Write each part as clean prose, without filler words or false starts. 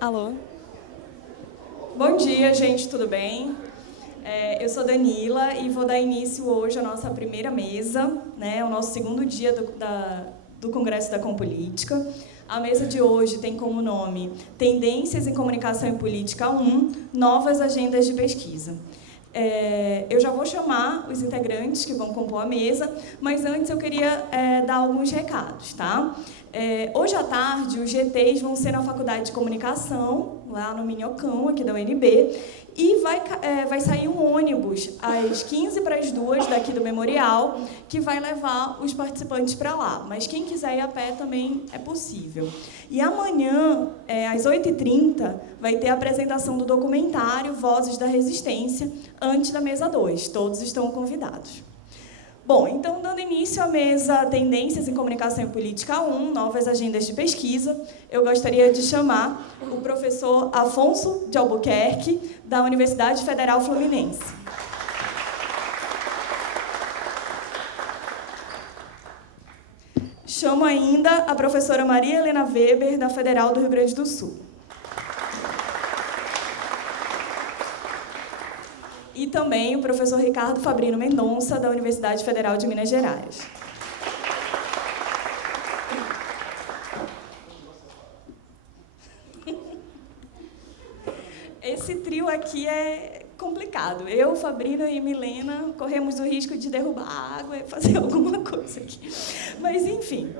Alô? Bom dia, gente, tudo bem? Eu sou Danila e vou dar início hoje à nossa primeira mesa, né, o nosso segundo dia do Congresso da Compolítica. A mesa de hoje tem como nome Tendências em Comunicação e Política 1, Novas Agendas de Pesquisa. Eu já vou chamar os integrantes que vão compor a mesa, mas antes eu queria dar alguns recados, tá? Hoje à tarde, os GTs vão ser na Faculdade de Comunicação, lá no Minhocão, aqui da UNB, e vai sair um ônibus às 1:45 daqui do Memorial, que vai levar os participantes para lá. Mas quem quiser ir a pé também é possível. E amanhã, às 8h30, vai ter a apresentação do documentário Vozes da Resistência, antes da mesa 2. Todos estão convidados. Bom, então, dando início à mesa Tendências em Comunicação e Política 1, Novas Agendas de Pesquisa, eu gostaria de chamar o professor Afonso de Albuquerque, da Universidade Federal Fluminense. Chamo ainda a professora Maria Helena Weber, da Federal do Rio Grande do Sul. E também o professor Ricardo Fabrino Mendonça, da Universidade Federal de Minas Gerais. Esse trio aqui é complicado. Eu, Fabrino e Milena corremos o risco de derrubar a água e fazer alguma coisa aqui. Mas, enfim.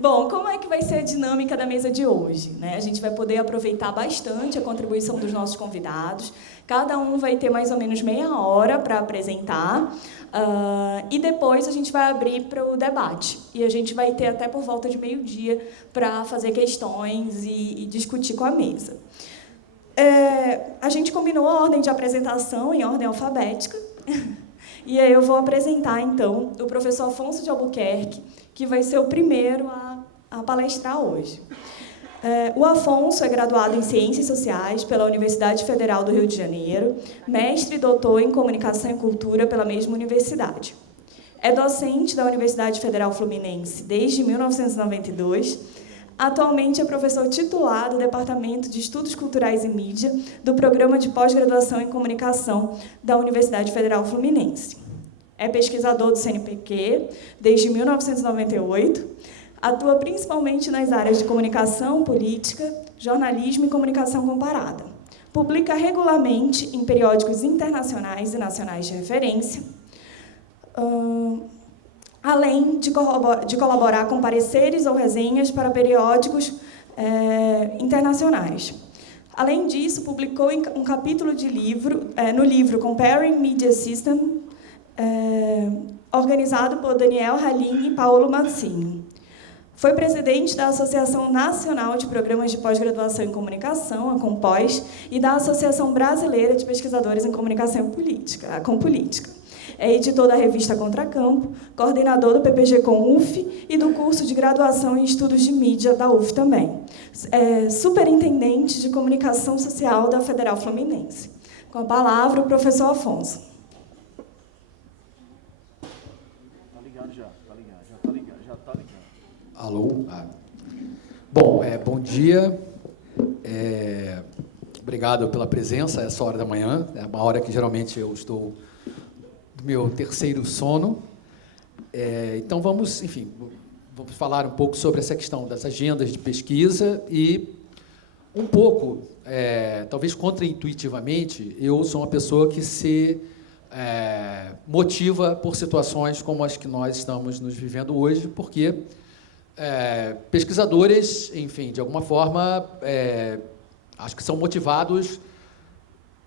Bom, como é que vai ser a dinâmica da mesa de hoje, né? A gente vai poder aproveitar bastante a contribuição dos nossos convidados. Cada um vai ter mais ou menos meia hora para apresentar. E depois a gente vai abrir para o debate. E a gente vai ter até por volta de meio-dia para fazer questões e discutir com a mesa. A gente combinou a ordem de apresentação em ordem alfabética. E aí eu vou apresentar, então, o professor Afonso de Albuquerque, que vai ser o primeiro a palestrar hoje. O Afonso é graduado em Ciências Sociais pela Universidade Federal do Rio de Janeiro, mestre e doutor em Comunicação e Cultura pela mesma universidade. É docente da Universidade Federal Fluminense desde 1992. Atualmente é professor titular do Departamento de Estudos Culturais e Mídia do Programa de Pós-Graduação em Comunicação da Universidade Federal Fluminense. É pesquisador do CNPq desde 1998, atua principalmente nas áreas de comunicação, política, jornalismo e comunicação comparada. Publica regularmente em periódicos internacionais e nacionais de referência, além de colaborar com pareceres ou resenhas para periódicos internacionais. Além disso, publicou um capítulo de livro, no livro Comparing Media System, organizado por Daniel Halim e Paulo Mazzini. Foi presidente da Associação Nacional de Programas de Pós-Graduação em Comunicação, a Compós, e da Associação Brasileira de Pesquisadores em Comunicação e Política, a Compolítica. É editor da revista Contracampo, coordenador do PPG com UF e do curso de graduação em Estudos de Mídia da UF também. É superintendente de Comunicação Social da Federal Fluminense. Com a palavra, o professor Afonso. Já tá ligado. Alô? Bom, bom dia. Obrigado pela presença a essa hora da manhã. É uma hora que geralmente eu estou do meu terceiro sono. Então vamos falar um pouco sobre essa questão das agendas de pesquisa e um pouco, talvez contraintuitivamente, eu sou uma pessoa que se motiva por situações como as que nós estamos nos vivendo hoje, porque pesquisadores, enfim, de alguma forma, acho que são motivados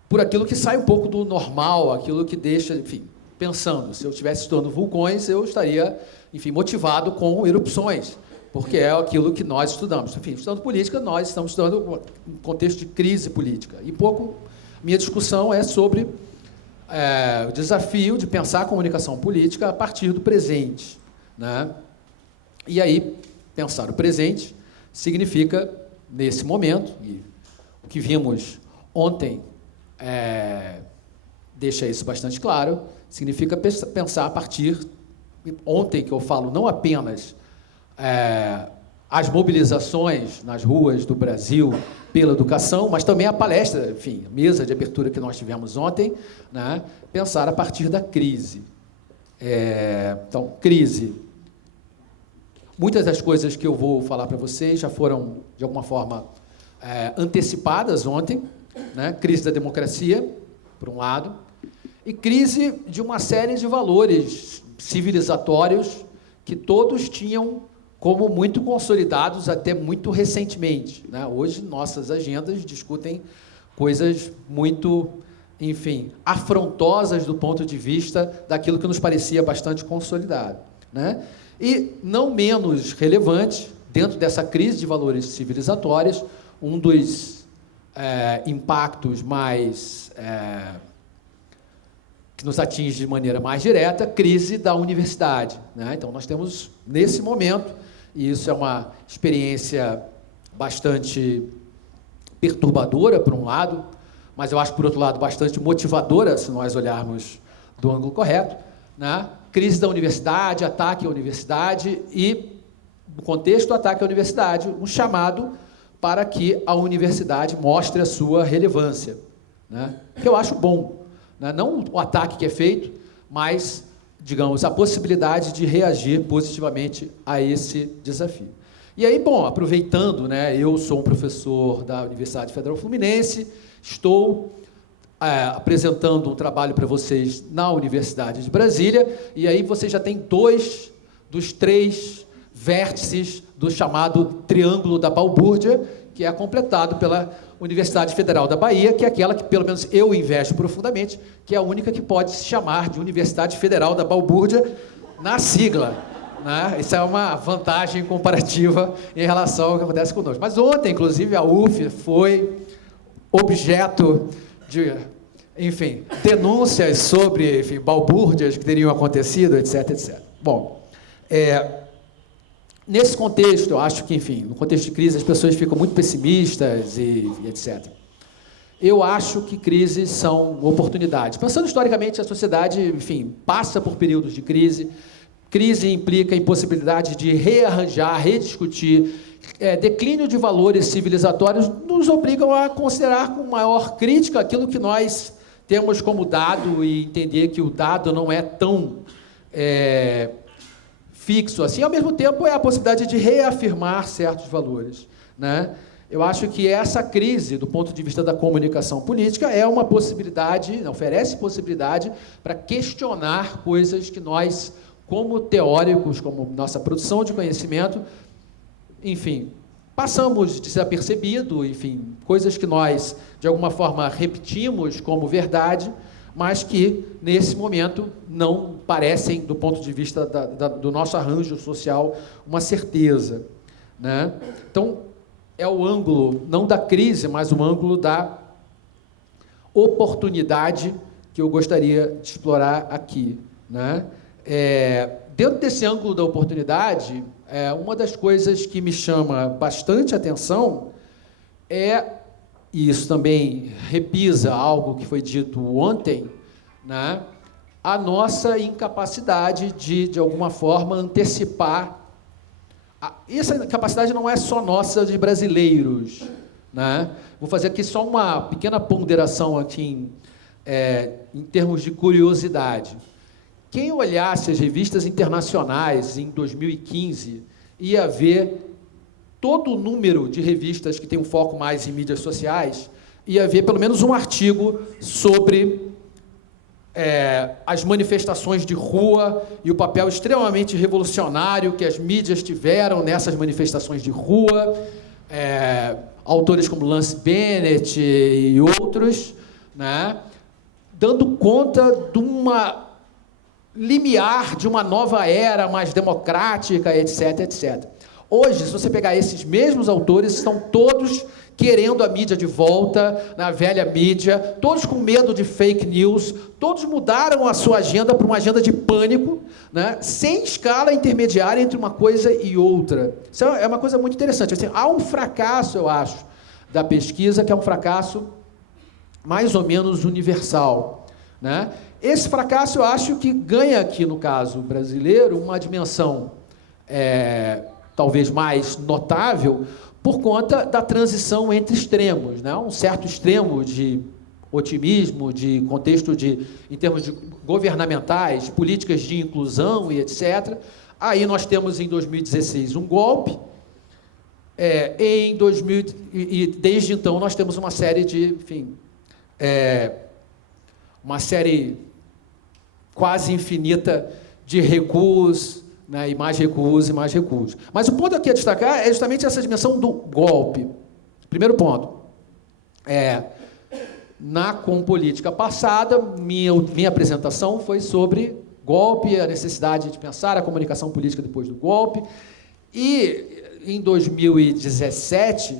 por aquilo que sai um pouco do normal, aquilo que deixa, enfim, pensando, se eu estivesse estudando vulcões, eu estaria, enfim, motivado com erupções, porque é aquilo que nós estudamos. Enfim, estudando política, nós estamos estudando um contexto de crise política. E pouco, minha discussão é sobre o desafio de pensar a comunicação política a partir do presente, né? E aí, pensar o presente significa, nesse momento, e o que vimos ontem deixa isso bastante claro, significa pensar a partir... Ontem que eu falo não apenas as mobilizações nas ruas do Brasil pela educação, mas também a palestra, enfim, a mesa de abertura que nós tivemos ontem, né, pensar a partir da crise. Então, crise. Muitas das coisas que eu vou falar para vocês já foram, de alguma forma, antecipadas ontem, né? Crise da democracia, por um lado, e crise de uma série de valores civilizatórios que todos tinham como muito consolidados até muito recentemente, né? Hoje, nossas agendas discutem coisas muito, enfim, afrontosas do ponto de vista daquilo que nos parecia bastante consolidado, né? E, não menos relevante, dentro dessa crise de valores civilizatórios, um dos impactos mais que nos atinge de maneira mais direta, crise da universidade, né? Então, nós temos, nesse momento, e isso é uma experiência bastante perturbadora, por um lado, mas eu acho, por outro lado, bastante motivadora, se nós olharmos do ângulo correto, né? Crise da universidade, ataque à universidade e, no contexto, ataque à universidade, um chamado para que a universidade mostre a sua relevância, né? Que eu acho bom, né? Não o ataque que é feito, mas, digamos, a possibilidade de reagir positivamente a esse desafio. E aí, bom, aproveitando, né, eu sou um professor da Universidade Federal Fluminense, estou apresentando um trabalho para vocês na Universidade de Brasília, e aí você já tem 2 dos 3 vértices do chamado Triângulo da Balbúrdia, que é completado pela Universidade Federal da Bahia, que é aquela que, pelo menos, eu invejo profundamente, que é a única que pode se chamar de Universidade Federal da Balbúrdia na sigla, né? Isso é uma vantagem comparativa em relação ao que acontece conosco. Mas ontem, inclusive, a UF foi objeto de, enfim, denúncias sobre, enfim, balbúrdias que teriam acontecido, etc, etc. Bom, nesse contexto, eu acho que, enfim, no contexto de crise, as pessoas ficam muito pessimistas e etc. Eu acho que crises são oportunidades. Pensando historicamente, a sociedade, enfim, passa por períodos de crise. Crise implica impossibilidade de rearranjar, rediscutir. Declínio de valores civilizatórios nos obrigam a considerar com maior crítica aquilo que nós temos como dado e entender que o dado não é tão fixo assim. Ao mesmo tempo, é a possibilidade de reafirmar certos valores, né? Eu acho que essa crise, do ponto de vista da comunicação política, é uma possibilidade, oferece possibilidade para questionar coisas que nós, como teóricos, como nossa produção de conhecimento, enfim, passamos desapercebido, enfim, coisas que nós, de alguma forma, repetimos como verdade, mas que, nesse momento, não parecem, do ponto de vista do nosso arranjo social, uma certeza, né? Então, é o ângulo, não da crise, mas o ângulo da oportunidade que eu gostaria de explorar aqui, né? Dentro desse ângulo da oportunidade, uma das coisas que me chama bastante atenção e isso também repisa algo que foi dito ontem, né? A nossa incapacidade de alguma forma, antecipar. Essa capacidade não é só nossa de brasileiros, né? Vou fazer aqui só uma pequena ponderação aqui em termos de curiosidade. Quem olhasse as revistas internacionais em 2015 ia ver todo o número de revistas que tem um foco mais em mídias sociais, ia ver pelo menos um artigo sobre as manifestações de rua e o papel extremamente revolucionário que as mídias tiveram nessas manifestações de rua, autores como Lance Bennett e outros, né, dando conta de uma limiar de uma nova era mais democrática, etc, etc. Hoje, se você pegar esses mesmos autores, estão todos querendo a mídia de volta, na velha mídia, todos com medo de fake news, todos mudaram a sua agenda para uma agenda de pânico, né, sem escala intermediária entre uma coisa e outra. Isso é uma coisa muito interessante. Assim, há um fracasso, eu acho, da pesquisa, que é um fracasso mais ou menos universal, né? Esse fracasso, eu acho que ganha aqui, no caso brasileiro, uma dimensão talvez mais notável, por conta da transição entre extremos, né? Um certo extremo de otimismo, de contexto em termos de governamentais, políticas de inclusão e etc. Aí nós temos, em 2016, um golpe, e desde então nós temos uma série de, enfim, uma série quase infinita de recuos, né, e mais recuos e mais recuos. Mas o ponto aqui a destacar é justamente essa dimensão do golpe. Primeiro ponto. Na Compolítica passada, minha apresentação foi sobre golpe, a necessidade de pensar a comunicação política depois do golpe. E, em 2017,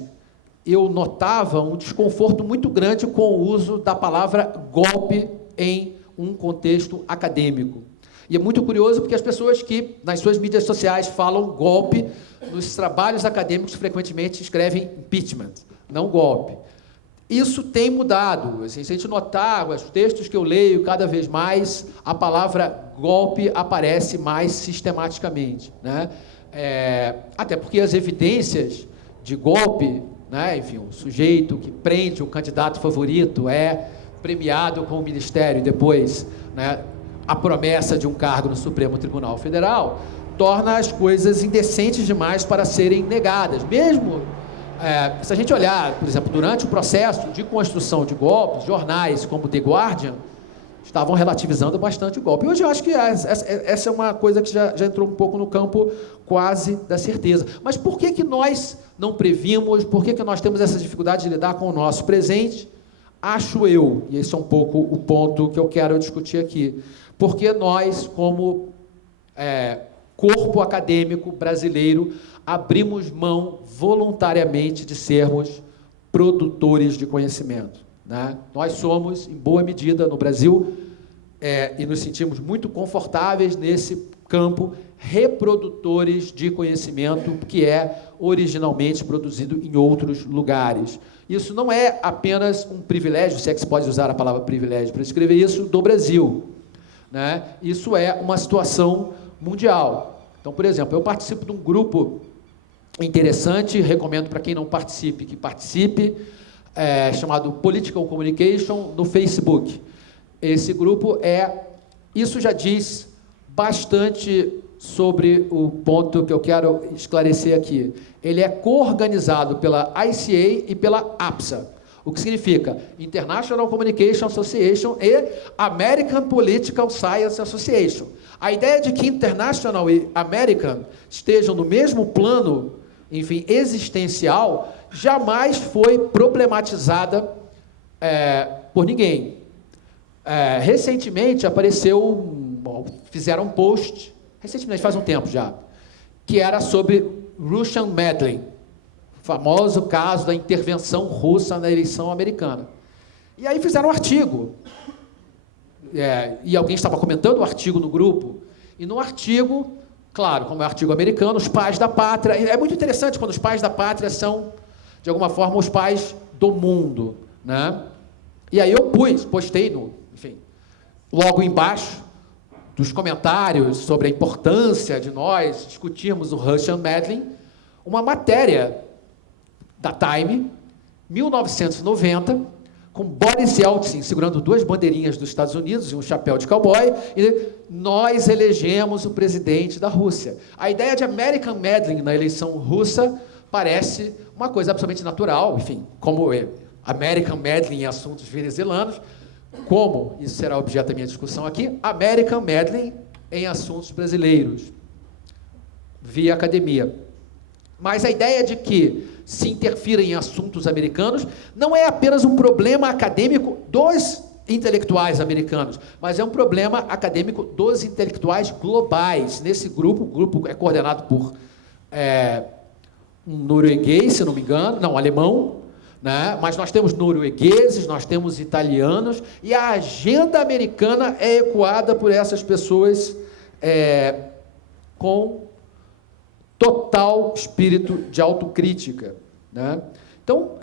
eu notava um desconforto muito grande com o uso da palavra golpe em um contexto acadêmico. E é muito curioso porque as pessoas que, nas suas mídias sociais, falam golpe, nos trabalhos acadêmicos, frequentemente escrevem impeachment, não golpe. Isso tem mudado. Assim, se a gente notar os textos que eu leio, cada vez mais, a palavra golpe aparece mais sistematicamente, né? Até porque as evidências de golpe, né, enfim, o sujeito que prende o candidato favorito é premiado com o ministério e depois, né, a promessa de um cargo no Supremo Tribunal Federal, torna as coisas indecentes demais para serem negadas. Mesmo, se a gente olhar, por exemplo, durante o processo de construção de golpes, jornais como The Guardian estavam relativizando bastante o golpe. Hoje eu acho que essa é uma coisa que já entrou um pouco no campo quase da certeza. Mas por que nós não previmos, por que nós temos essa dificuldade de lidar com o nosso presente? Acho eu, e esse é um pouco o ponto que eu quero discutir aqui, porque nós, como corpo acadêmico brasileiro, abrimos mão voluntariamente de sermos produtores de conhecimento, né? Nós somos, em boa medida, no Brasil, e nos sentimos muito confortáveis nesse campo, reprodutores de conhecimento que é originalmente produzido em outros lugares. Isso não é apenas um privilégio, se é que se pode usar a palavra privilégio para escrever isso, do Brasil, né? Isso é uma situação mundial. Então, por exemplo, eu participo de um grupo interessante, recomendo para quem não participe, que participe, chamado Political Communication, no Facebook. Esse grupo isso já diz bastante sobre o ponto que eu quero esclarecer aqui. Ele é coorganizado pela ICA e pela APSA, o que significa International Communication Association e American Political Science Association. A ideia de que International e American estejam no mesmo plano, enfim, existencial, jamais foi problematizada por ninguém. Recentemente fizeram um post, recentemente, faz um tempo já, que era sobre Russian meddling, o famoso caso da intervenção russa na eleição americana. E aí fizeram um artigo, e alguém estava comentando o artigo no grupo, e no artigo, claro, como é um artigo americano, os pais da pátria, é muito interessante quando os pais da pátria são, de alguma forma, os pais do mundo, né? E aí eu postei, enfim, logo embaixo dos comentários sobre a importância de nós discutirmos o Russian meddling, uma matéria da Time, 1990, com Boris Yeltsin segurando 2 bandeirinhas dos Estados Unidos e um chapéu de cowboy, e nós elegemos o presidente da Rússia. A ideia de American meddling na eleição russa parece uma coisa absolutamente natural, enfim, como American meddling em assuntos venezuelanos, como, isso será objeto da minha discussão aqui, American meddling em assuntos brasileiros, via academia. Mas a ideia de que se interfira em assuntos americanos não é apenas um problema acadêmico dos intelectuais americanos, mas é um problema acadêmico dos intelectuais globais. Nesse grupo, o grupo é coordenado por um norueguês, se não me engano, não, alemão, né? Mas nós temos noruegueses, nós temos italianos, e a agenda americana é ecoada por essas pessoas com total espírito de autocrítica, né? Então,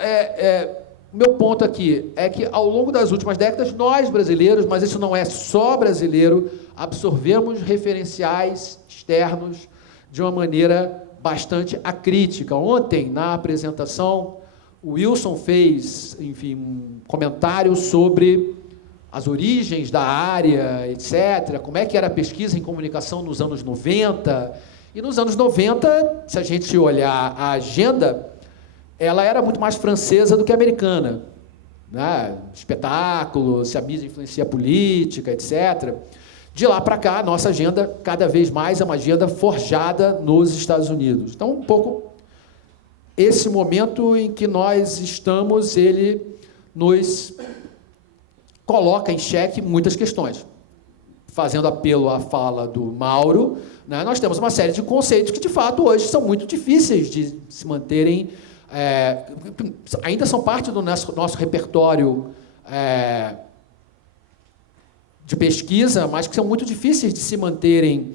meu ponto aqui é que, ao longo das últimas décadas, nós brasileiros, mas isso não é só brasileiro, absorvemos referenciais externos de uma maneira bastante a crítica. Ontem, na apresentação, o Wilson fez, enfim, um comentário sobre as origens da área, etc., como é que era a pesquisa em comunicação nos anos 90. E nos anos 90, se a gente olhar a agenda, ela era muito mais francesa do que americana, né? Espetáculo, se a mídia influencia a política, etc. De lá para cá, a nossa agenda, cada vez mais, é uma agenda forjada nos Estados Unidos. Então, um pouco, esse momento em que nós estamos, ele nos coloca em xeque muitas questões. Fazendo apelo à fala do Mauro, né, nós temos uma série de conceitos que, de fato, hoje são muito difíceis de se manterem, ainda são parte do nosso repertório de pesquisa, mas que são muito difíceis de se manterem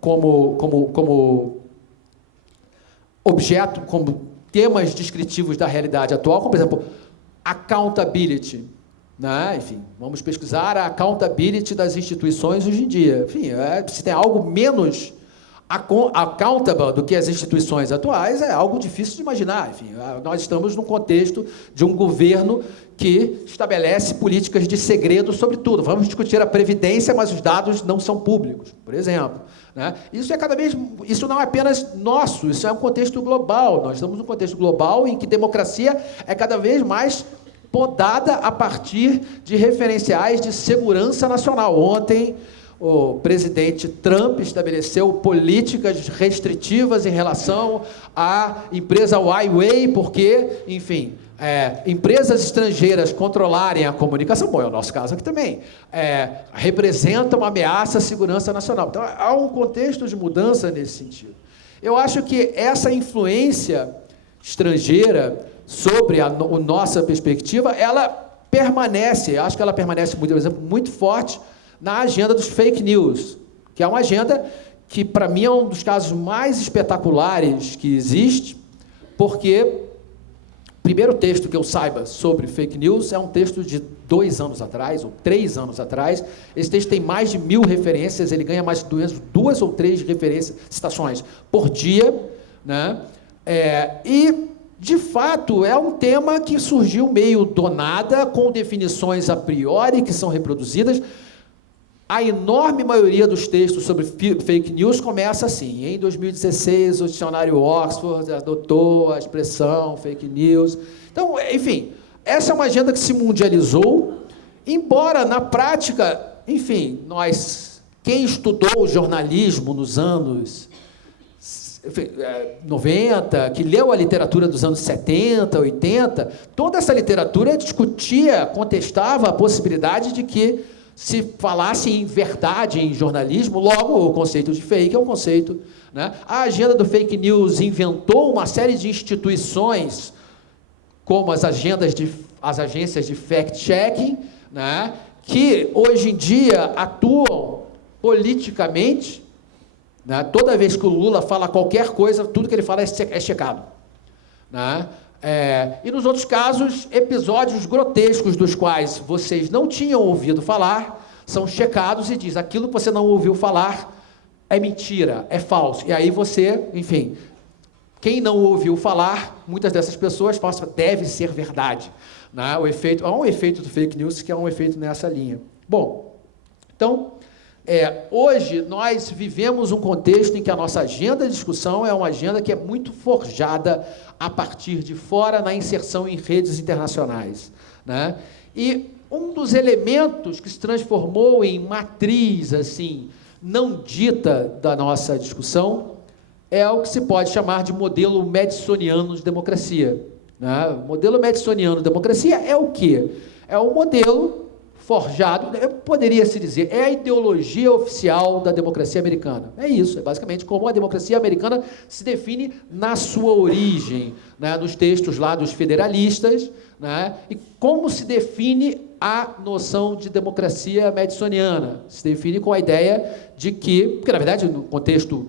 como objeto, como temas descritivos da realidade atual, como, por exemplo, accountability. Né? Enfim, vamos pesquisar a accountability das instituições hoje em dia. Enfim, se tem algo menos accountable do que as instituições atuais, é algo difícil de imaginar. Enfim, nós estamos num contexto de um governo que estabelece políticas de segredo sobre tudo. Vamos discutir a Previdência, mas os dados não são públicos, por exemplo. Né? Isso não é apenas nosso, isso é um contexto global. Nós estamos num contexto global em que democracia é cada vez mais podada a partir de referenciais de segurança nacional. Ontem, o presidente Trump estabeleceu políticas restritivas em relação à empresa Huawei, porque, enfim, empresas estrangeiras controlarem a comunicação, bom, é o nosso caso aqui também, representa uma ameaça à segurança nacional. Então, há um contexto de mudança nesse sentido. Eu acho que essa influência estrangeira sobre a nossa perspectiva, ela permanece, acho que ela permanece, por exemplo, muito forte na agenda dos fake news, que é uma agenda que, para mim, é um dos casos mais espetaculares que existe, porque o primeiro texto que eu saiba sobre fake news é um texto de 2 anos atrás, ou 3 anos atrás. Esse texto tem mais de 1000 referências, ele ganha mais de 2 ou 3 referências, citações por dia, né? E de fato, é um tema que surgiu meio do nada, com definições a priori que são reproduzidas. A enorme maioria dos textos sobre fake news começa assim. Em 2016, o dicionário Oxford adotou a expressão fake news. Então, enfim, essa é uma agenda que se mundializou, embora, na prática, enfim, quem estudou jornalismo nos anos 90, que leu a literatura dos anos 70, 80, toda essa literatura discutia, contestava a possibilidade de que se falasse em verdade em jornalismo, logo o conceito de fake é um conceito, né? A agenda do fake news inventou uma série de instituições, como as agências de fact-checking, né? Que hoje em dia atuam politicamente. Né? Toda vez que o Lula fala qualquer coisa, tudo que ele fala é checado. Né? E nos outros casos, episódios grotescos dos quais vocês não tinham ouvido falar, são checados e diz, aquilo que você não ouviu falar é mentira, é falso. E aí você, enfim, quem não ouviu falar, muitas dessas pessoas pensam, deve ser verdade. Né? Há um efeito do fake news que é um efeito nessa linha. Bom, então, hoje nós vivemos um contexto em que a nossa agenda de discussão é uma agenda que é muito forjada a partir de fora na inserção em redes internacionais. Né? E um dos elementos que se transformou em matriz assim, não dita da nossa discussão é o que se pode chamar de modelo madisoniano de democracia. Né? O modelo madisoniano de democracia é o quê? É um modelo forjado, poderia se dizer, é a ideologia oficial da democracia americana. É isso, é basicamente como a democracia americana se define na sua origem, né, nos textos lá dos federalistas, né, e como se define a noção de democracia madisoniana. Se define com a ideia de que, porque na verdade no contexto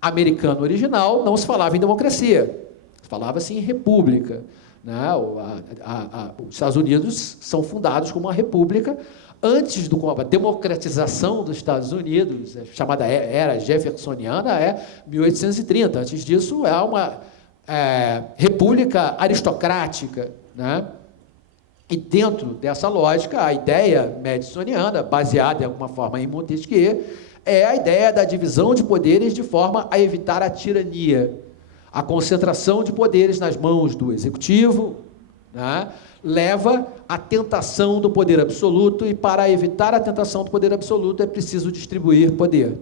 americano original não se falava em democracia, se falava-se em república. Né? Os Estados Unidos são fundados como uma república antes a democratização dos Estados Unidos, chamada era jeffersoniana, é 1830. Antes disso, é uma república aristocrática, né? E dentro dessa lógica, a ideia madisoniana, baseada de alguma forma em Montesquieu, é a ideia da divisão de poderes de forma a evitar a tirania. A concentração de poderes nas mãos do executivo, né, leva à tentação do poder absoluto, e para evitar a tentação do poder absoluto é preciso distribuir poder,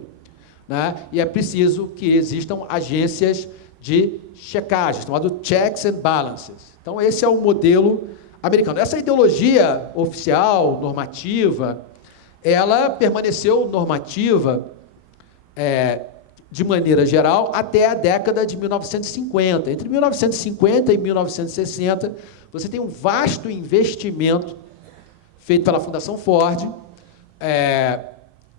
né, e é preciso que existam agências de checagem, chamado checks and balances. Então, esse é o modelo americano. Essa ideologia oficial, normativa, ela permaneceu normativa de maneira geral até a década de 1950. Entre 1950 e 1960, você tem um vasto investimento feito pela Fundação Ford,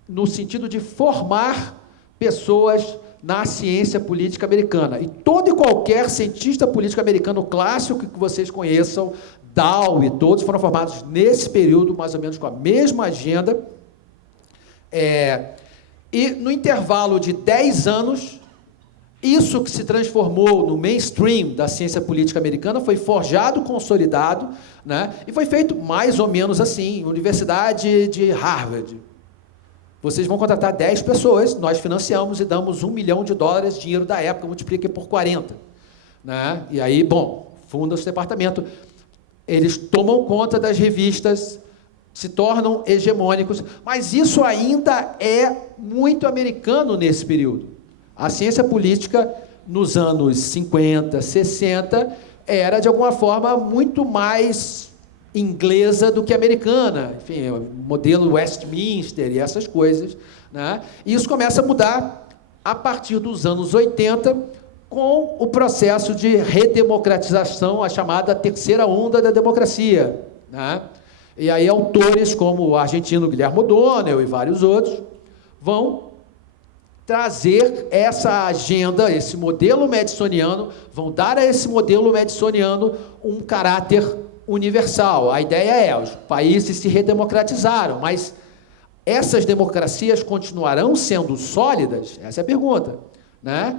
no sentido de formar pessoas na ciência política americana. E todo e qualquer cientista político americano clássico que vocês conheçam, Dow e todos, foram formados nesse período, mais ou menos com a mesma agenda. E no intervalo de 10 anos, isso que se transformou no mainstream da ciência política americana foi forjado, consolidado, né, e foi feito mais ou menos assim, Universidade de Harvard. Vocês vão contratar 10 pessoas, nós financiamos e damos $1 milhão, dinheiro da época, multiplica por 40. Né? E aí, bom, funda esse departamento. Eles tomam conta das revistas, se tornam hegemônicos, mas isso ainda é muito americano nesse período. A ciência política, nos anos 50, 60, era, de alguma forma, muito mais inglesa do que americana. Enfim, o modelo Westminster e essas coisas, né? E isso começa a mudar a partir dos anos 80, com o processo de redemocratização, a chamada terceira onda da democracia, né? E aí autores como o argentino Guillermo O'Donnell e vários outros vão trazer essa agenda, esse modelo madisoniano, vão dar a esse modelo madisoniano um caráter universal. A ideia é, os países se redemocratizaram, mas essas democracias continuarão sendo sólidas? Essa é a pergunta, né?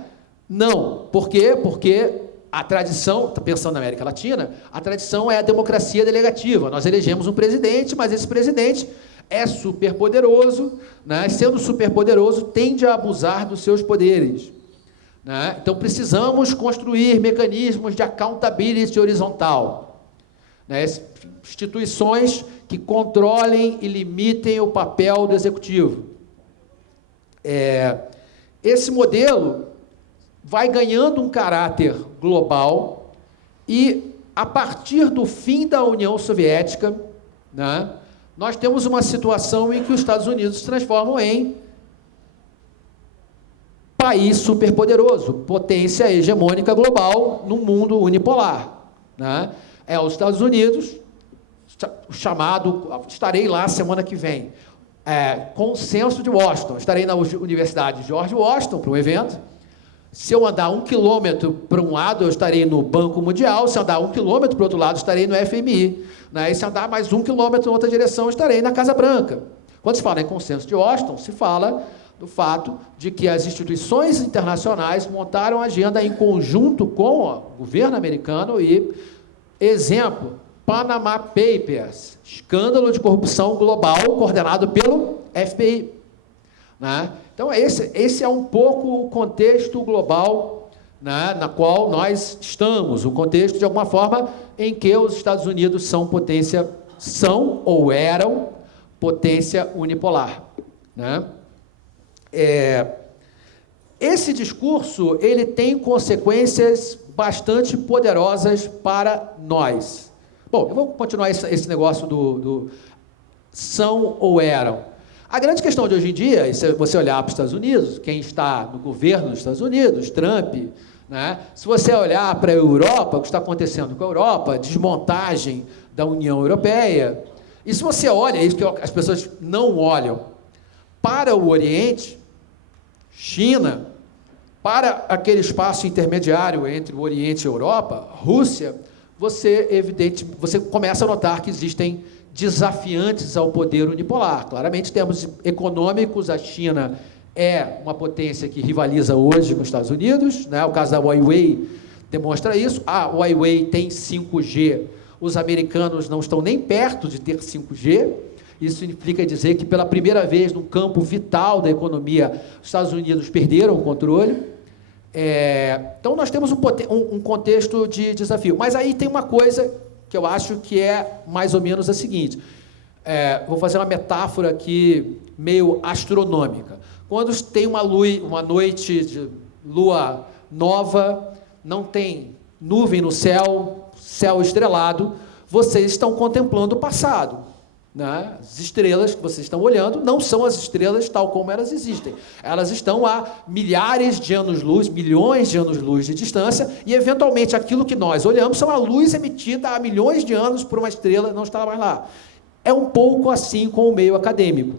Não. Por quê? Porque a tradição, pensando na América Latina, a tradição é a democracia delegativa. Nós elegemos um presidente, mas esse presidente é superpoderoso, né? Sendo superpoderoso, tende a abusar dos seus poderes, né? Então, precisamos construir mecanismos de accountability horizontal, né? Instituições que controlem e limitem o papel do executivo. Esse modelo vai ganhando um caráter global e, a partir do fim da União Soviética, né, nós temos uma situação em que os Estados Unidos se transformam em país superpoderoso, potência hegemônica global num mundo unipolar, né? Os Estados Unidos, chamado, estarei lá semana que vem, Consenso de Washington, estarei na Universidade de George Washington para um evento. Se eu andar 1 quilômetro para um lado, eu estarei no Banco Mundial. Se eu andar 1 quilômetro para o outro lado, estarei no FMI. Né? E se andar mais 1 quilômetro em outra direção, estarei na Casa Branca. Quando se fala em Consenso de Washington, se fala do fato de que as instituições internacionais montaram a agenda em conjunto com o governo americano e, exemplo, Panama Papers, escândalo de corrupção global coordenado pelo FBI. Né? Então, esse é um pouco o contexto global, né, na qual nós estamos, o contexto, de alguma forma, em que os Estados Unidos são ou eram potência unipolar. Né? Esse discurso, ele tem consequências bastante poderosas para nós. Bom, eu vou continuar esse negócio do são ou eram. A grande questão de hoje em dia, se você olhar para os Estados Unidos, quem está no governo dos Estados Unidos, Trump, né? Se você olhar para a Europa, o que está acontecendo com a Europa, desmontagem da União Europeia, e se você olha, isso que as pessoas não olham, para o Oriente, China, para aquele espaço intermediário entre o Oriente e a Europa, Rússia, você começa a notar que existem desafiantes ao poder unipolar. Claramente, em termos econômicos, a China é uma potência que rivaliza hoje com os Estados Unidos, né? O caso da Huawei demonstra isso. A Huawei tem 5G, os americanos não estão nem perto de ter 5G. Isso significa dizer que, pela primeira vez, no campo vital da economia, os Estados Unidos perderam o controle. Então, nós temos um contexto de desafio. Mas aí tem uma coisa que eu acho que é mais ou menos a seguinte. Vou fazer uma metáfora aqui meio astronômica. Quando tem uma noite de lua nova, não tem nuvem no céu, céu estrelado, vocês estão contemplando o passado, né? As estrelas que vocês estão olhando não são as estrelas tal como elas existem. Elas estão a milhares de anos-luz, milhões de anos-luz de distância, e, eventualmente, aquilo que nós olhamos são a luz emitida há milhões de anos por uma estrela que não está mais lá. É um pouco assim com o meio acadêmico,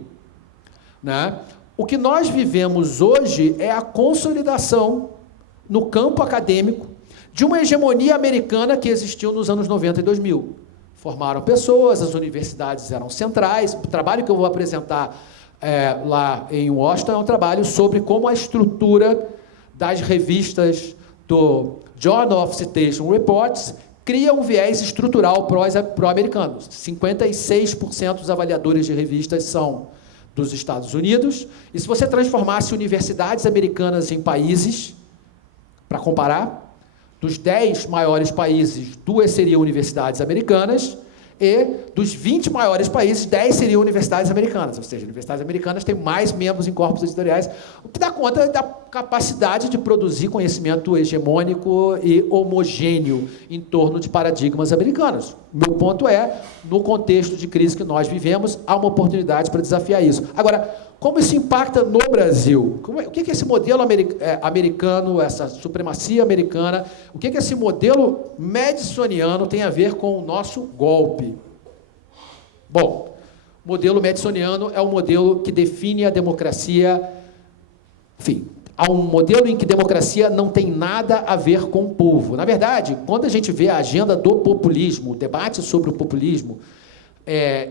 né? O que nós vivemos hoje é a consolidação no campo acadêmico de uma hegemonia americana que existiu nos anos 90 e 2000. Formaram pessoas, as universidades eram centrais. O trabalho que eu vou apresentar lá em Washington é um trabalho sobre como a estrutura das revistas do Journal of Citation Reports cria um viés estrutural pró-americano. 56% dos avaliadores de revistas são dos Estados Unidos, e se você transformasse universidades americanas em países, para comparar, dos 10 maiores países, 2 seriam universidades americanas, e dos 20 maiores países, 10 seriam universidades americanas, ou seja, universidades americanas têm mais membros em corpos editoriais, o que dá conta da capacidade de produzir conhecimento hegemônico e homogêneo em torno de paradigmas americanos. Meu ponto é, no contexto de crise que nós vivemos, há uma oportunidade para desafiar isso. Agora, como isso impacta no Brasil? O que é esse modelo americano, essa supremacia americana, o que é esse modelo madisoniano tem a ver com o nosso golpe? Bom, o modelo madisoniano é um modelo que define a democracia, enfim, há um modelo em que democracia não tem nada a ver com o povo. Na verdade, quando a gente vê a agenda do populismo, o debate sobre o populismo,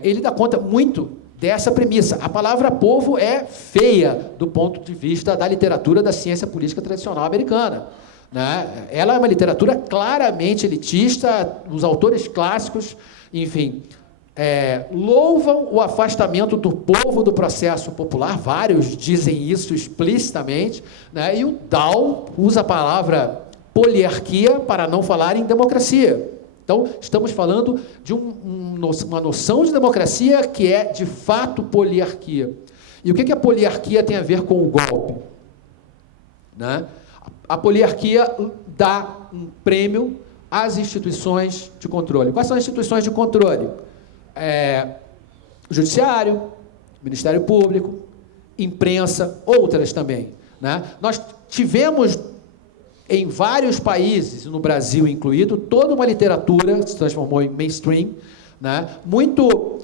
ele dá conta muito dessa premissa. A palavra povo é feia do ponto de vista da literatura da ciência política tradicional americana, né? Ela é uma literatura claramente elitista, os autores clássicos, enfim, louvam o afastamento do povo do processo popular, vários dizem isso explicitamente, né? E o Dow usa a palavra poliarquia para não falar em democracia. Então, estamos falando de uma noção de democracia que é, de fato, poliarquia. E o que a poliarquia tem a ver com o golpe? Né? A poliarquia dá um prêmio às instituições de controle. Quais são as instituições de controle? O Judiciário, Ministério Público, imprensa, outras também, né? Nós tivemos, em vários países, no Brasil incluído, toda uma literatura que se transformou em mainstream, né? Muito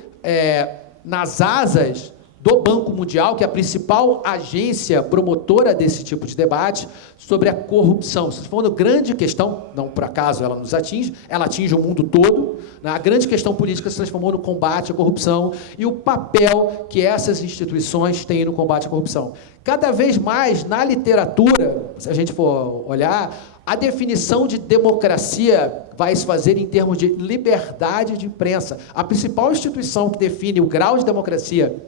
nas asas do Banco Mundial, que é a principal agência promotora desse tipo de debate, sobre a corrupção. Isso foi uma grande questão, não por acaso ela nos atinge, ela atinge o mundo todo, né? A grande questão política se transformou no combate à corrupção e o papel que essas instituições têm no combate à corrupção. Cada vez mais, na literatura, se a gente for olhar, a definição de democracia vai se fazer em termos de liberdade de imprensa. A principal instituição que define o grau de democracia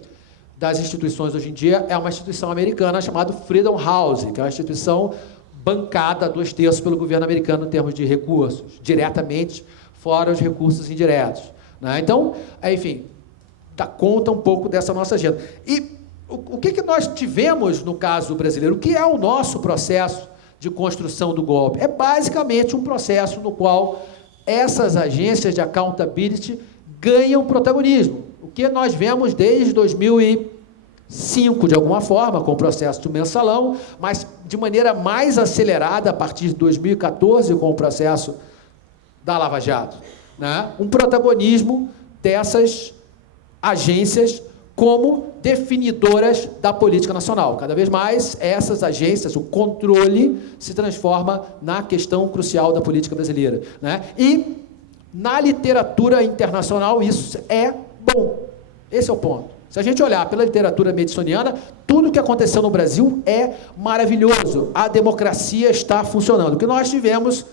das instituições hoje em dia é uma instituição americana chamada Freedom House, que é uma instituição bancada 2/3 pelo governo americano em termos de recursos, diretamente, fora os recursos indiretos, né? Então, enfim, dá conta um pouco dessa nossa agenda. E o que nós tivemos no caso brasileiro? O que é o nosso processo de construção do golpe? É basicamente um processo no qual essas agências de accountability ganham protagonismo. O que nós vemos desde 2005, de alguma forma, com o processo do mensalão, mas de maneira mais acelerada a partir de 2014, com o processo da Lava Jato, né? Um protagonismo dessas agências como definidoras da política nacional. Cada vez mais, essas agências, o controle, se transforma na questão crucial da política brasileira, né? E, na literatura internacional, isso é bom. Esse é o ponto. Se a gente olhar pela literatura madisoniana, tudo que aconteceu no Brasil é maravilhoso. A democracia está funcionando. O que nós tivemos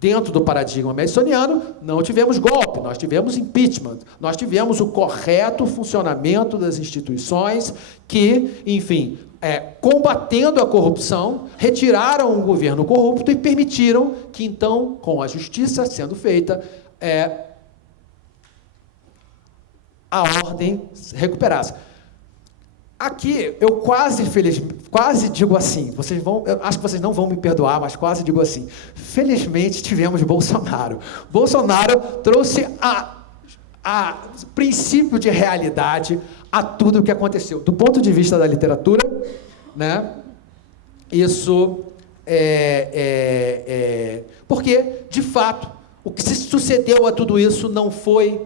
dentro do paradigma madisoniano, não tivemos golpe, nós tivemos impeachment, nós tivemos o correto funcionamento das instituições que, enfim, combatendo a corrupção, retiraram um governo corrupto e permitiram que, então, com a justiça sendo feita, a ordem recuperasse. Aqui, eu quase digo assim, eu acho que vocês não vão me perdoar, mas quase digo assim, felizmente tivemos Bolsonaro. Bolsonaro trouxe a princípio de realidade a tudo o que aconteceu. Do ponto de vista da literatura, né, isso porque, de fato, o que se sucedeu a tudo isso não foi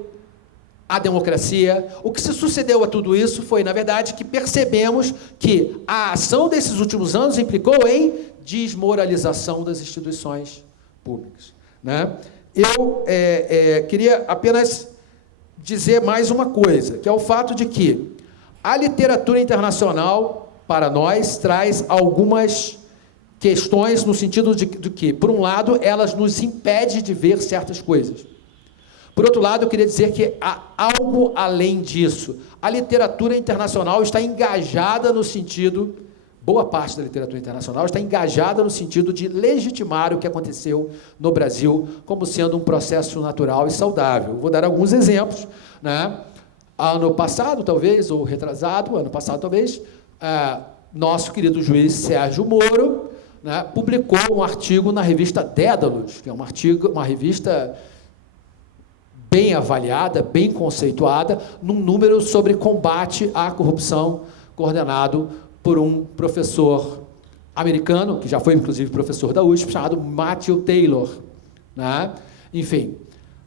a democracia. O que se sucedeu a tudo isso foi, na verdade, que percebemos que a ação desses últimos anos implicou em desmoralização das instituições públicas, né? Eu queria apenas dizer mais uma coisa, que é o fato de que a literatura internacional, para nós, traz algumas questões no sentido de que, por um lado, elas nos impedem de ver certas coisas. Por outro lado, eu queria dizer que há algo além disso. A literatura internacional está engajada no sentido, boa parte da literatura internacional está engajada no sentido de legitimar o que aconteceu no Brasil como sendo um processo natural e saudável. Vou dar alguns exemplos, né? Ano passado, talvez, ou retrasado, nosso querido juiz Sérgio Moro, né, publicou um artigo na revista Dédalus, que é uma revista bem avaliada, bem conceituada, num número sobre combate à corrupção, coordenado por um professor americano, que já foi, inclusive, professor da USP, chamado Matthew Taylor, né? Enfim,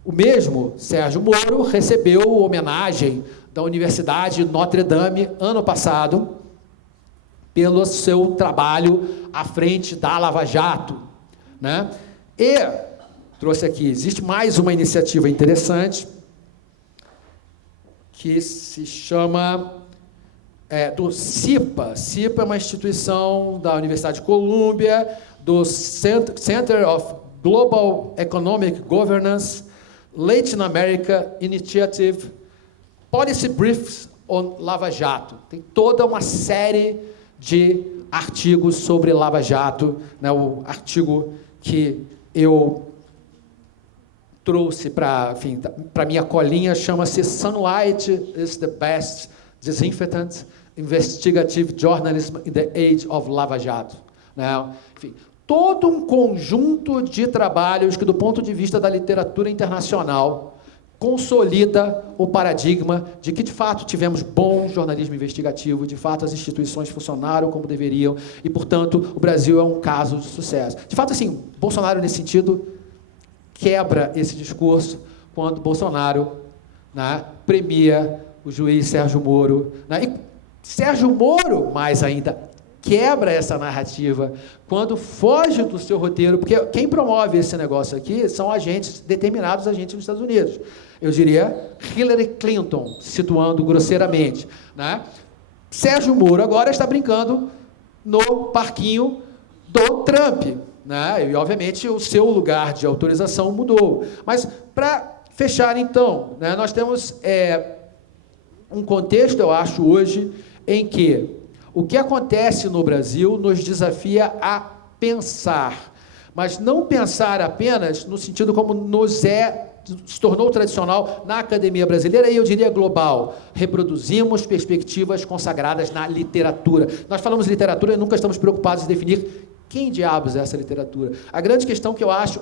o mesmo Sérgio Moro recebeu homenagem da Universidade Notre Dame, ano passado, pelo seu trabalho à frente da Lava Jato, né? E trouxe aqui, existe mais uma iniciativa interessante que se chama do CIPA. CIPA é uma instituição da Universidade de Colômbia, do Center of Global Economic Governance, Latin America Initiative, Policy Briefs on Lava Jato. Tem toda uma série de artigos sobre Lava Jato, né? O artigo que eu trouxe para minha colinha, chama-se Sunlight is the Best Disinfectant Investigative Journalism in the Age of Lava Jato, né? Enfim, todo um conjunto de trabalhos que, do ponto de vista da literatura internacional, consolida o paradigma de que, de fato, tivemos bom jornalismo investigativo, de fato, as instituições funcionaram como deveriam, e, portanto, o Brasil é um caso de sucesso. De fato, assim, Bolsonaro, nesse sentido, quebra esse discurso quando Bolsonaro, né, premia o juiz Sérgio Moro, né, e Sérgio Moro, mais ainda, quebra essa narrativa quando foge do seu roteiro, porque quem promove esse negócio aqui são determinados agentes dos Estados Unidos. Eu diria Hillary Clinton, situando grosseiramente, né? Sérgio Moro agora está brincando no parquinho do Trump, né? E, obviamente, o seu lugar de autorização mudou. Mas, para fechar, então, né, nós temos um contexto, eu acho, hoje, em que o que acontece no Brasil nos desafia a pensar, mas não pensar apenas no sentido como se tornou tradicional na academia brasileira e, eu diria, global. Reproduzimos perspectivas consagradas na literatura. Nós falamos literatura e nunca estamos preocupados em definir quem diabos é essa literatura. A grande questão que eu acho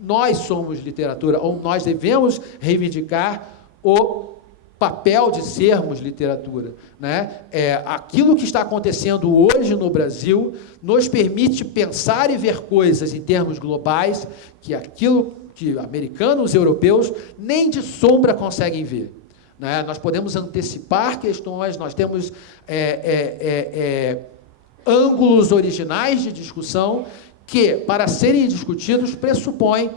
nós somos literatura, ou nós devemos reivindicar o papel de sermos literatura, né? Aquilo que está acontecendo hoje no Brasil nos permite pensar e ver coisas em termos globais que aquilo que americanos e europeus nem de sombra conseguem ver, né? Nós podemos antecipar questões, nós temos ângulos originais de discussão que, para serem discutidos, pressupõem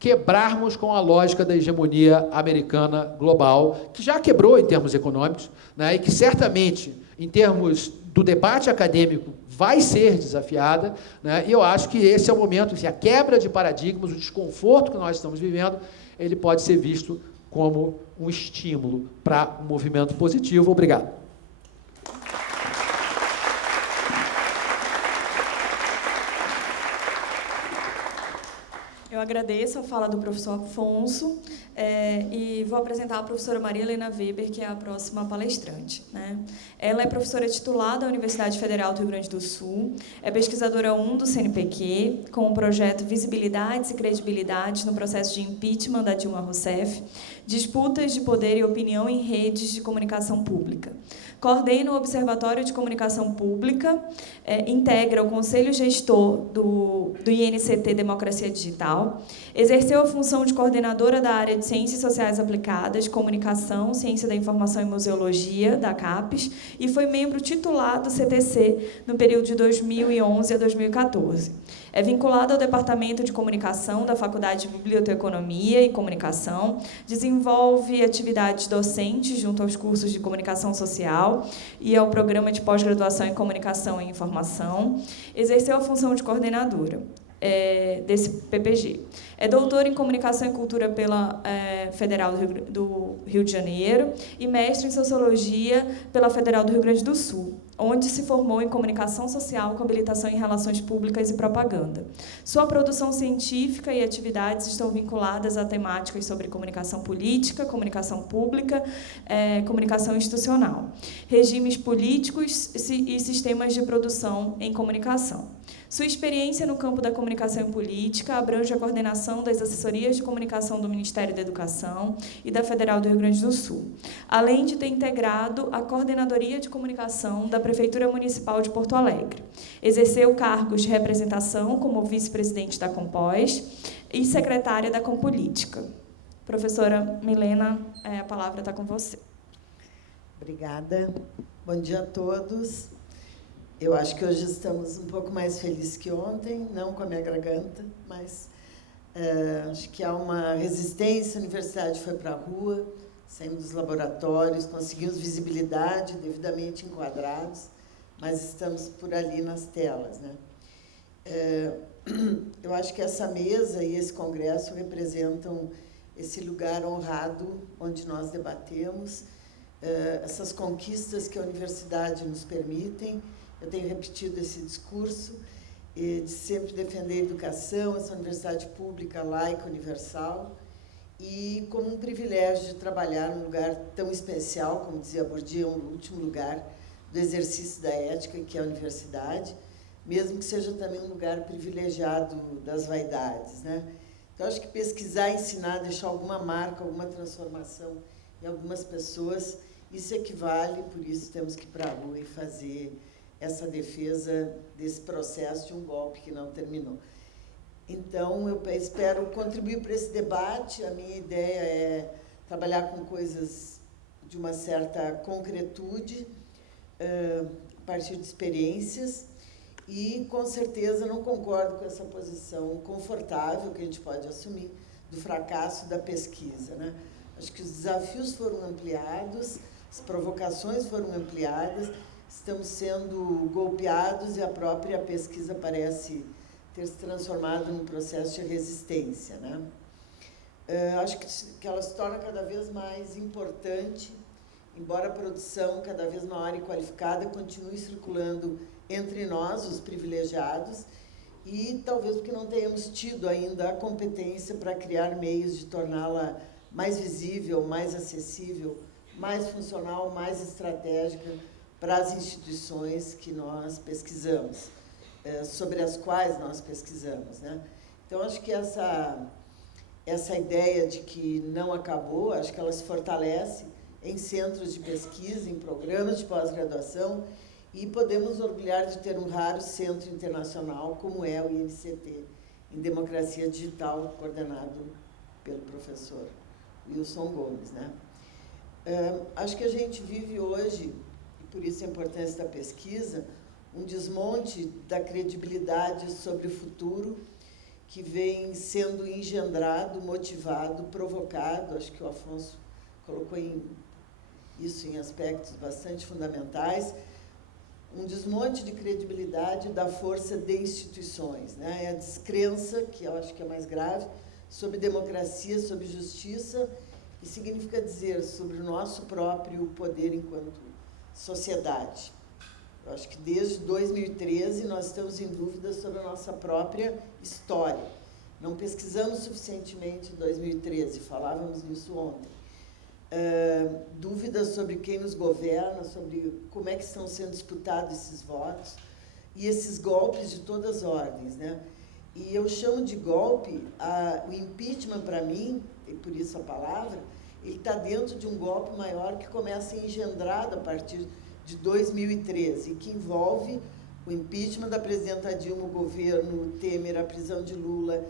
quebrarmos com a lógica da hegemonia americana global, que já quebrou em termos econômicos, né, e que certamente, em termos do debate acadêmico, vai ser desafiada, né, e eu acho que esse é o momento, a quebra de paradigmas, o desconforto que nós estamos vivendo, ele pode ser visto como um estímulo para um movimento positivo. Obrigado. Eu agradeço a fala do professor Afonso e vou apresentar a professora Maria Helena Weber, que é a próxima palestrante, né? Ela é professora titular da Universidade Federal do Rio Grande do Sul, é pesquisadora 1 do CNPq, com o projeto Visibilidades e Credibilidades no processo de impeachment da Dilma Rousseff, disputas de poder e opinião em redes de comunicação pública. Coordena o Observatório de Comunicação Pública, integra o Conselho Gestor do INCT Democracia Digital, exerceu a função de coordenadora da área de Ciências Sociais Aplicadas, Comunicação, Ciência da Informação e Museologia, da CAPES, e foi membro titular do CTC no período de 2011 a 2014. É vinculado ao Departamento de Comunicação da Faculdade de Biblioteconomia e Comunicação, desenvolve atividades docentes junto aos cursos de Comunicação Social e ao Programa de Pós-Graduação em Comunicação e Informação. Exerceu a função de coordenadora desse PPG. É doutor em Comunicação e Cultura pela Federal do Rio de Janeiro e mestre em Sociologia pela Federal do Rio Grande do Sul, onde se formou em Comunicação Social com habilitação em Relações Públicas e Propaganda. Sua produção científica e atividades estão vinculadas a temáticas sobre comunicação política, comunicação pública, comunicação institucional, regimes políticos e sistemas de produção em comunicação. Sua experiência no campo da comunicação e política abrange a coordenação das assessorias de comunicação do Ministério da Educação e da Federal do Rio Grande do Sul, além de ter integrado a Coordenadoria de Comunicação da Prefeitura Municipal de Porto Alegre. Exerceu cargos de representação como vice-presidente da Compós e secretária da Compolítica. Professora Milena, a palavra está com você. Obrigada. Bom dia a todos. Eu acho que hoje estamos um pouco mais felizes que ontem, não com a minha garganta, mas acho que há uma resistência, a universidade foi para a rua, saímos dos laboratórios, conseguimos visibilidade, devidamente enquadrados, mas estamos por ali nas telas, né? Eu acho que essa mesa e esse congresso representam esse lugar honrado onde nós debatemos, essas conquistas que a universidade nos permitem. Eu tenho repetido esse discurso de sempre defender a educação, essa universidade pública, laica, universal, e como um privilégio de trabalhar num lugar tão especial, como dizia Bourdieu, o último lugar do exercício da ética, que é a universidade, mesmo que seja também um lugar privilegiado das vaidades, né? Então, acho que pesquisar, ensinar, deixar alguma marca, alguma transformação em algumas pessoas, isso equivale, por isso temos que ir para a rua e fazer essa defesa desse processo de um golpe que não terminou. Então, eu espero contribuir para esse debate. A minha ideia é trabalhar com coisas de uma certa concretude, a partir de experiências, e, com certeza, não concordo com essa posição confortável que a gente pode assumir do fracasso da pesquisa, né? Acho que os desafios foram ampliados, as provocações foram ampliadas, estamos sendo golpeados e a própria pesquisa parece ter se transformado num processo de resistência, né? Acho que ela se torna cada vez mais importante, embora a produção cada vez maior e qualificada continue circulando entre nós, os privilegiados, e talvez porque não tenhamos tido ainda a competência para criar meios de torná-la mais visível, mais acessível, mais funcional, mais estratégica para as instituições que nós pesquisamos, sobre as quais nós pesquisamos, né? Então, acho que essa ideia de que não acabou, acho que ela se fortalece em centros de pesquisa, em programas de pós-graduação, e podemos orgulhar de ter um raro centro internacional, como é o INCT, em Democracia Digital, coordenado pelo professor Wilson Gomes, né? Acho que a gente vive hoje, e por isso a importância da pesquisa, um desmonte da credibilidade sobre o futuro, que vem sendo engendrado, motivado, provocado, acho que o Afonso colocou isso em aspectos bastante fundamentais, um desmonte de credibilidade da força de instituições, né? É a descrença, que eu acho que é mais grave, sobre democracia, sobre justiça, e significa dizer sobre o nosso próprio poder enquanto sociedade. Eu acho que desde 2013 nós estamos em dúvida sobre a nossa própria história. Não pesquisamos suficientemente em 2013, falávamos nisso ontem. Dúvidas sobre quem nos governa, sobre como é que estão sendo disputados esses votos e esses golpes de todas as ordens, né? E eu chamo de golpe, o impeachment, para mim, e por isso a palavra, ele está dentro de um golpe maior que começa engendrado a partir de 2013, que envolve o impeachment da presidenta Dilma, o governo Temer, a prisão de Lula.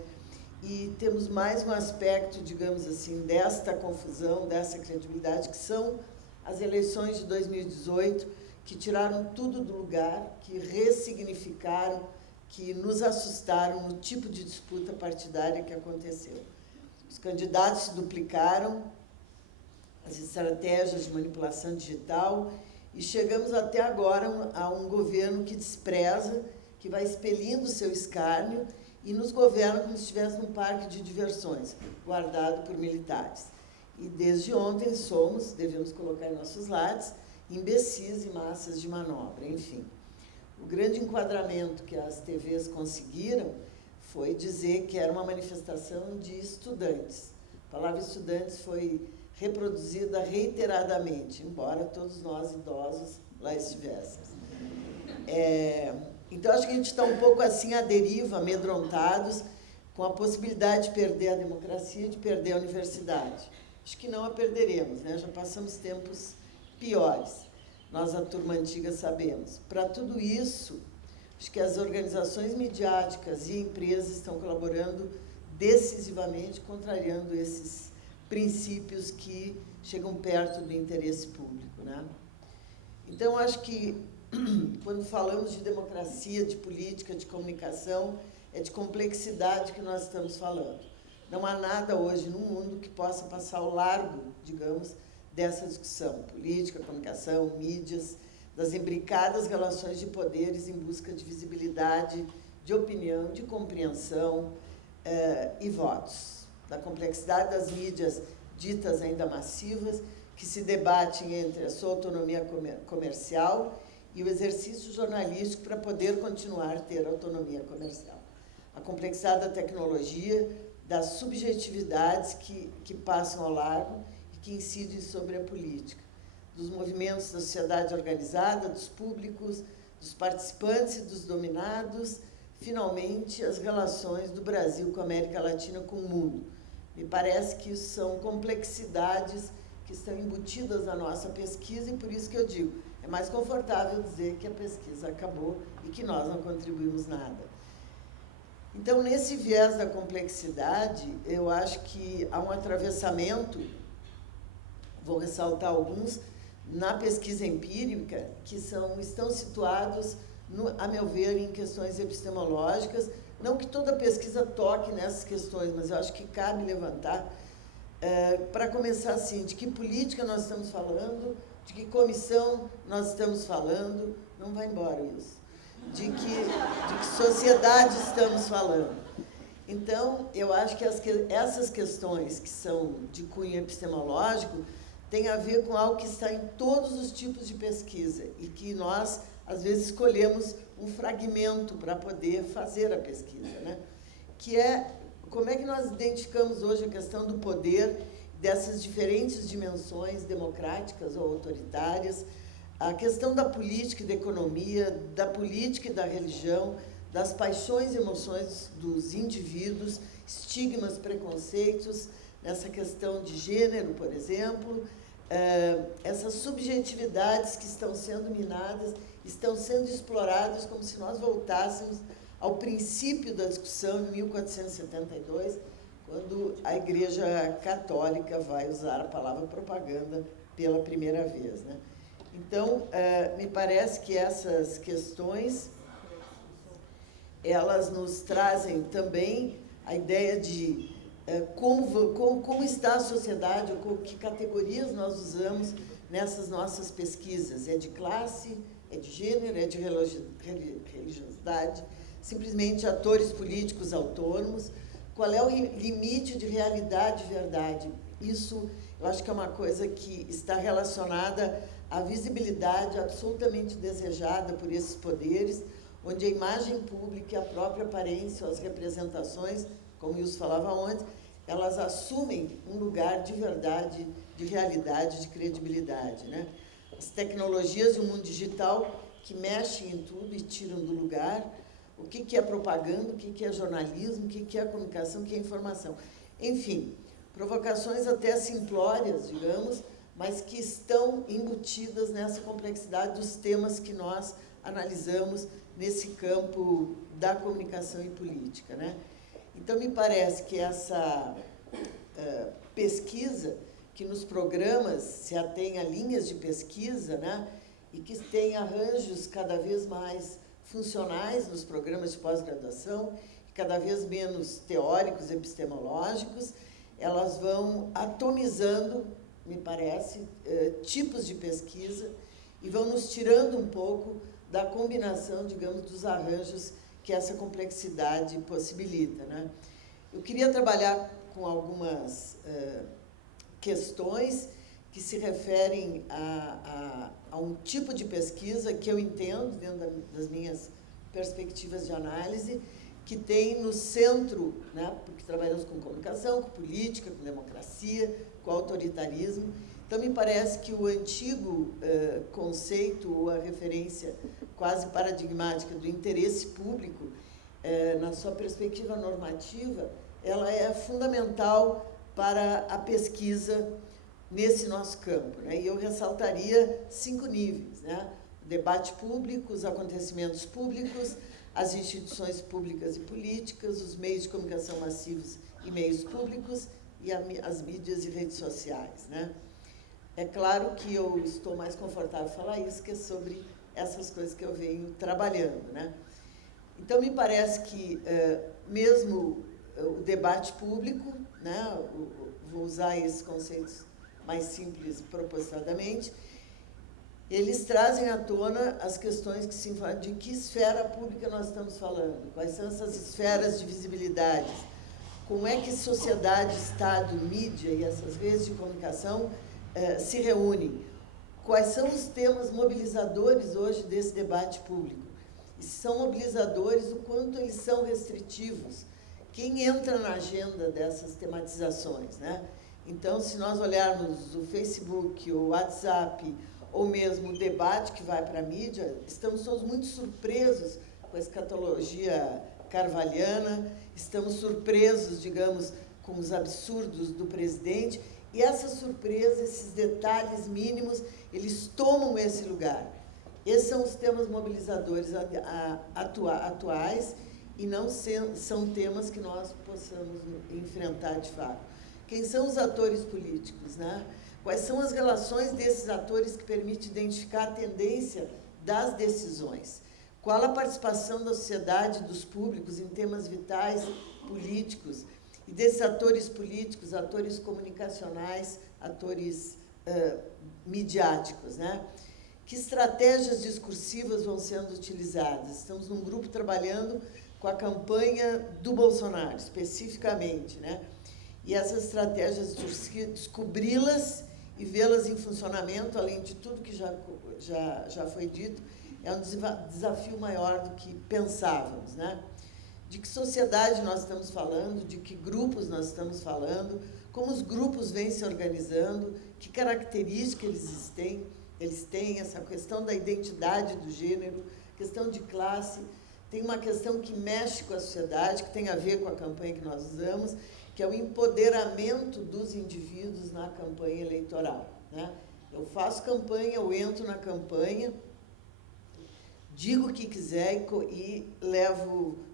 E temos mais um aspecto, digamos assim, desta confusão, dessa credibilidade, que são as eleições de 2018, que tiraram tudo do lugar, que ressignificaram, que nos assustaram no tipo de disputa partidária que aconteceu. Os candidatos se duplicaram, as estratégias de manipulação digital, e chegamos até agora a um governo que despreza, que vai expelindo o seu escárnio e nos governa como se estivesse num parque de diversões, guardado por militares. E desde ontem devemos colocar em nossos lares, imbecis e massas de manobra, enfim. O grande enquadramento que as TVs conseguiram foi dizer que era uma manifestação de estudantes. A palavra estudantes foi reproduzida reiteradamente, embora todos nós idosos lá estivéssemos. Então, acho que a gente está um pouco assim à deriva, amedrontados, com a possibilidade de perder a democracia e de perder a universidade. Acho que não a perderemos, né? Já passamos tempos piores. Nós, a turma antiga, sabemos. Para tudo isso, acho que as organizações midiáticas e empresas estão colaborando decisivamente, contrariando esses princípios que chegam perto do interesse público, né? Então, acho que, quando falamos de democracia, de política, de comunicação, é de complexidade que nós estamos falando. Não há nada hoje no mundo que possa passar ao largo, digamos, dessa discussão. Política, comunicação, mídias, das imbricadas relações de poderes em busca de visibilidade, de opinião, de compreensão e votos. Da complexidade das mídias ditas ainda massivas, que se debatem entre a sua autonomia comercial e o exercício jornalístico para poder continuar a ter autonomia comercial. A complexidade da tecnologia, das subjetividades que passam ao largo e que incidem sobre a política, dos movimentos da sociedade organizada, dos públicos, dos participantes e dos dominados, finalmente, as relações do Brasil com a América Latina, com o mundo. Me parece que isso são complexidades que estão embutidas na nossa pesquisa e por isso que eu digo, é mais confortável dizer que a pesquisa acabou e que nós não contribuímos nada. Então, nesse viés da complexidade, eu acho que há um atravessamento, vou ressaltar alguns, na pesquisa empírica, que estão situados, a meu ver, em questões epistemológicas. Não que toda pesquisa toque nessas questões, mas eu acho que cabe levantar, para começar assim, de que política nós estamos falando, de que comissão nós estamos falando, não vai embora isso, de que sociedade estamos falando. Então, eu acho que essas questões que são de cunho epistemológico têm a ver com algo que está em todos os tipos de pesquisa e que nós, às vezes, escolhemos um fragmento para poder fazer a pesquisa, né? Que é como é que nós identificamos hoje a questão do poder, dessas diferentes dimensões democráticas ou autoritárias, a questão da política e da economia, da política e da religião, das paixões e emoções dos indivíduos, estigmas, preconceitos, nessa questão de gênero, por exemplo, essas subjetividades que estão sendo minadas, estão sendo exploradas como se nós voltássemos ao princípio da discussão, em 1472, quando a Igreja Católica vai usar a palavra propaganda pela primeira vez, né? Então, me parece que essas questões, elas nos trazem também a ideia de como está a sociedade, ou que categorias nós usamos nessas nossas pesquisas. É de classe, é de gênero, é de religiosidade, simplesmente atores políticos autônomos. Qual é o limite de realidade e verdade? Isso, eu acho que é uma coisa que está relacionada à visibilidade absolutamente desejada por esses poderes, onde a imagem pública e a própria aparência, as representações, como o Wilson falava ontem, elas assumem um lugar de verdade, de realidade, de credibilidade, né? As tecnologias e o mundo digital que mexem em tudo e tiram do lugar. O que é propaganda, o que é jornalismo, o que é comunicação, o que é informação. Enfim, provocações até simplórias, digamos, mas que estão embutidas nessa complexidade dos temas que nós analisamos nesse campo da comunicação e política, né? Então, me parece que essa pesquisa, que nos programas se atém a linhas de pesquisa, né, e que tem arranjos cada vez mais funcionais nos programas de pós-graduação, cada vez menos teóricos, epistemológicos, elas vão atomizando, me parece, tipos de pesquisa e vão nos tirando um pouco da combinação, digamos, dos arranjos que essa complexidade possibilita, né? Eu queria trabalhar com algumas questões que se referem a um tipo de pesquisa que eu entendo, dentro das minhas perspectivas de análise, que tem no centro, né, porque trabalhamos com comunicação, com política, com democracia, com autoritarismo. Então, me parece que o antigo conceito, ou a referência quase paradigmática do interesse público, na sua perspectiva normativa, ela é fundamental para a pesquisa nesse nosso campo, né? E eu ressaltaria 5 níveis, né? O debate público, os acontecimentos públicos, as instituições públicas e políticas, os meios de comunicação massivos e meios públicos e as mídias e redes sociais, né? É claro que eu estou mais confortável em falar isso, que é sobre essas coisas que eu venho trabalhando, né? Então, me parece que mesmo o debate público, né, vou usar esses conceitos mais simples propositadamente, eles trazem à tona as questões que se envolvem, de que esfera pública nós estamos falando, quais são essas esferas de visibilidade, como é que sociedade, Estado, mídia e essas redes de comunicação se reúnem, quais são os temas mobilizadores hoje desse debate público, e se são mobilizadores, o quanto eles são restritivos, quem entra na agenda dessas tematizações, né? Então, se nós olharmos o Facebook, o WhatsApp, ou mesmo o debate que vai para a mídia, estamos todos muito surpresos com a escatologia carvalhiana, estamos surpresos, digamos, com os absurdos do presidente, e essa surpresa, esses detalhes mínimos, eles tomam esse lugar. Esses são os temas mobilizadores atuais, e não são temas que nós possamos enfrentar de fato. Quem são os atores políticos, né? Quais são as relações desses atores que permitem identificar a tendência das decisões? Qual a participação da sociedade, dos públicos em temas vitais políticos? E desses atores políticos, atores comunicacionais, atores midiáticos, né? Que estratégias discursivas vão sendo utilizadas? Estamos num grupo trabalhando com a campanha do Bolsonaro, especificamente, né? E essas estratégias, descobri-las e vê-las em funcionamento, além de tudo que já foi dito, é um desafio maior do que pensávamos, né? De que sociedade nós estamos falando, de que grupos nós estamos falando, como os grupos vêm se organizando, que características eles têm, essa questão da identidade do gênero, questão de classe. Tem uma questão que mexe com a sociedade, que tem a ver com a campanha que nós usamos, que é o empoderamento dos indivíduos na campanha eleitoral, né? Eu faço campanha, eu entro na campanha, digo o que quiser e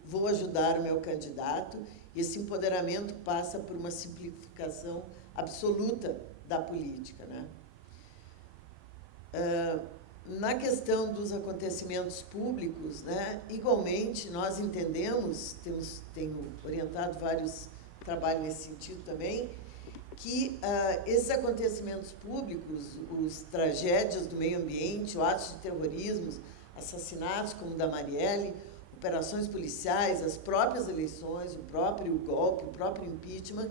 vou ajudar o meu candidato, e esse empoderamento passa por uma simplificação absoluta da política, né? Na questão dos acontecimentos públicos, né, igualmente, nós entendemos, tenho orientado vários trabalhos nesse sentido também, que esses acontecimentos públicos, os tragédias do meio ambiente, os atos de terrorismo, assassinatos como o da Marielle, operações policiais, as próprias eleições, o próprio golpe, o próprio impeachment,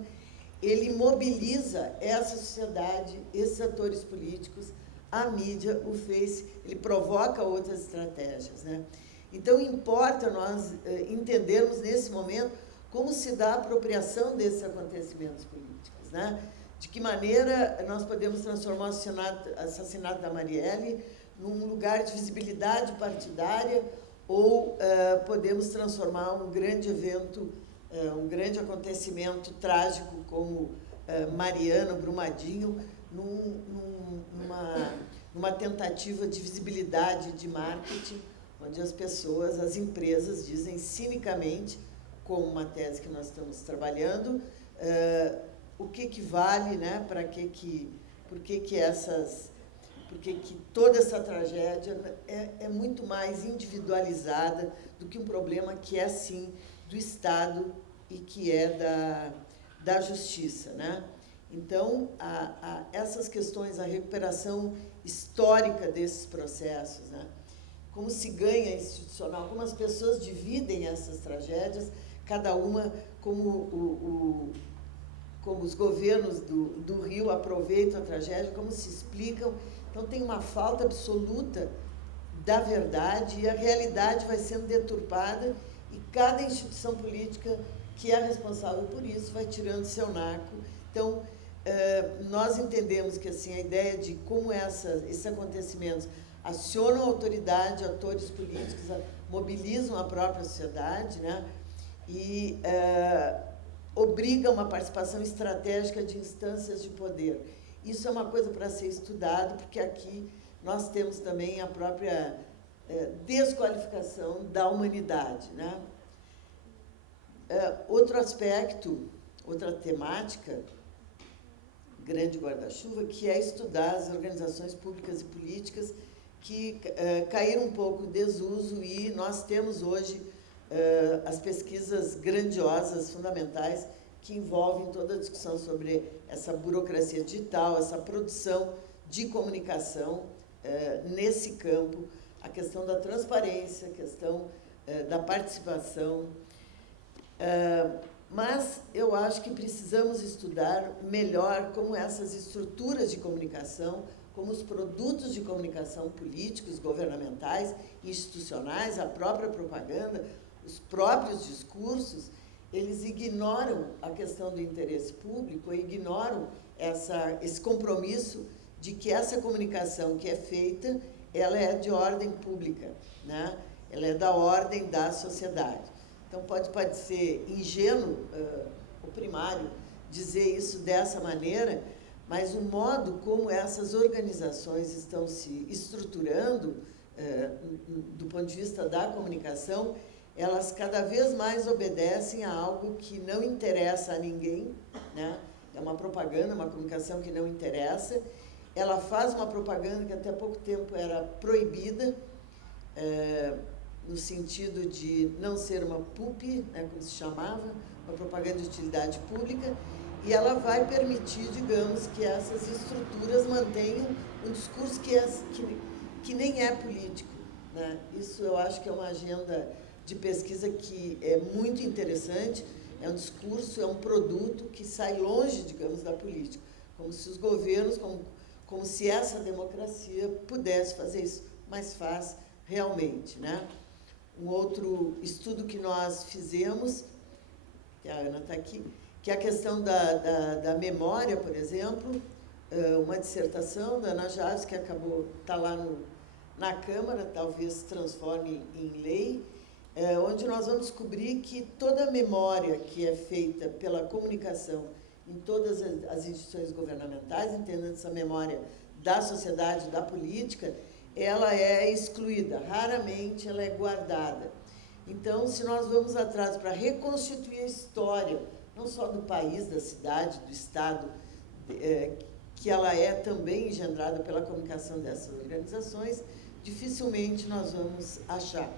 ele mobiliza essa sociedade, esses atores políticos, a mídia, o Face, ele provoca outras estratégias, né? Então, importa nós entendermos, nesse momento, como se dá a apropriação desses acontecimentos políticos, né? De que maneira nós podemos transformar o assassinato da Marielle num lugar de visibilidade partidária ou podemos transformar um grande evento, um grande acontecimento trágico como Mariana, Brumadinho, numa tentativa de visibilidade de marketing, onde as pessoas, as empresas dizem cinicamente, como uma tese que nós estamos trabalhando, o que vale, né, por que toda essa tragédia é muito mais individualizada do que um problema que é, sim, do Estado e que é da justiça, né? Então, essas questões, a recuperação histórica desses processos, né? Como se ganha institucional, como as pessoas dividem essas tragédias, cada uma, como os governos do Rio aproveitam a tragédia, como se explicam. Então, tem uma falta absoluta da verdade e a realidade vai sendo deturpada e cada instituição política que é responsável por isso vai tirando seu naco. Então, nós entendemos que assim, a ideia de como esses acontecimentos acionam a autoridade, atores políticos, mobilizam a própria sociedade, né? E obrigam uma participação estratégica de instâncias de poder. Isso é uma coisa para ser estudado, porque aqui nós temos também a própria desqualificação da humanidade, né? Outro aspecto, outra temática, grande guarda-chuva, que é estudar as organizações públicas e políticas que caíram um pouco em desuso e nós temos hoje as pesquisas grandiosas, fundamentais, que envolvem toda a discussão sobre essa burocracia digital, essa produção de comunicação nesse campo, a questão da transparência, a questão da participação. Mas eu acho que precisamos estudar melhor como essas estruturas de comunicação, como os produtos de comunicação políticos, governamentais, institucionais, a própria propaganda, os próprios discursos, eles ignoram a questão do interesse público, ignoram esse compromisso de que essa comunicação que é feita, ela é de ordem pública, né? Ela é da ordem da sociedade. Então, pode parecer ingênuo ou primário dizer isso dessa maneira, mas o modo como essas organizações estão se estruturando, do ponto de vista da comunicação, elas cada vez mais obedecem a algo que não interessa a ninguém, né? É uma propaganda, uma comunicação que não interessa. Ela faz uma propaganda que até pouco tempo era proibida, no sentido de não ser uma PUP, né, como se chamava, uma propaganda de utilidade pública, e ela vai permitir, digamos, que essas estruturas mantenham um discurso que nem é político, né? Isso eu acho que é uma agenda de pesquisa que é muito interessante, é um discurso, é um produto que sai longe, digamos, da política, como se os governos, como se essa democracia pudesse fazer isso, mas faz realmente, né? Um outro estudo que nós fizemos, que a Ana está aqui, que é a questão da memória, por exemplo, uma dissertação da Ana Javes, que está lá na Câmara, talvez transforme em lei, onde nós vamos descobrir que toda a memória que é feita pela comunicação em todas as instituições governamentais, entendendo essa memória da sociedade, da política, ela é excluída, raramente ela é guardada. Então, se nós vamos atrás para reconstituir a história, não só do país, da cidade, do Estado, que ela é também engendrada pela comunicação dessas organizações, dificilmente nós vamos achar.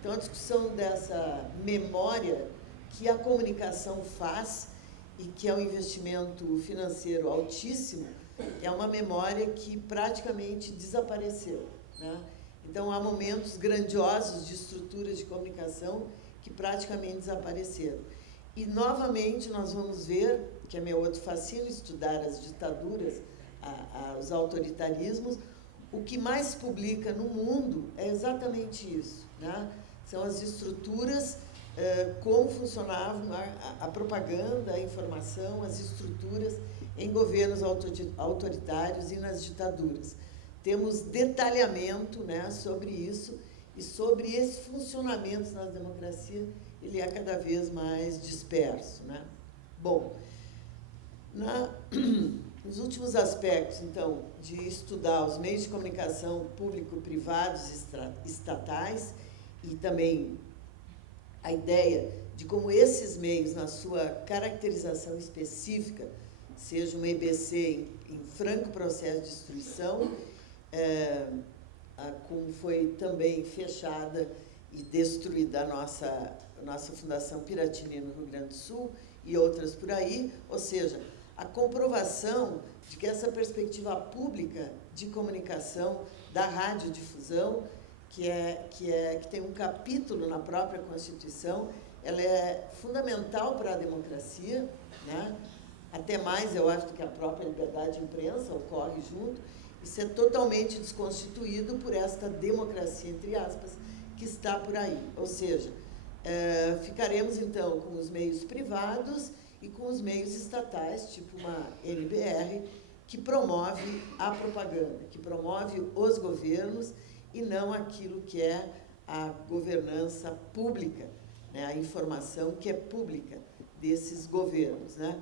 Então, a discussão dessa memória que a comunicação faz e que é um investimento financeiro altíssimo, é uma memória que praticamente desapareceu, né? Então, há momentos grandiosos de estruturas de comunicação que praticamente desapareceram. E, novamente, nós vamos ver, que é meu outro fascínio, estudar as ditaduras, os autoritarismos, o que mais se publica no mundo é exatamente isso, né? São as estruturas, como funcionavam a propaganda, a informação, as estruturas em governos autoritários e nas ditaduras. Temos detalhamento, né, sobre isso, e sobre esse funcionamento na democracia, ele é cada vez mais disperso, né? Bom, nos últimos aspectos, então, de estudar os meios de comunicação público-privados estatais e também a ideia de como esses meios, na sua caracterização específica, seja uma EBC em franco processo de destruição, como foi também fechada e destruída a nossa Fundação Piratini no Rio Grande do Sul e outras por aí, ou seja, a comprovação de que essa perspectiva pública de comunicação da radiodifusão, que tem um capítulo na própria Constituição, ela é fundamental para a democracia, né? Até mais, eu acho, do que a própria liberdade de imprensa ocorre junto. Isso é totalmente desconstituído por esta democracia, entre aspas, que está por aí. Ou seja, ficaremos, então, com os meios privados e com os meios estatais, tipo uma NBR, que promove a propaganda, que promove os governos e não aquilo que é a governança pública, né, a informação que é pública desses governos, né?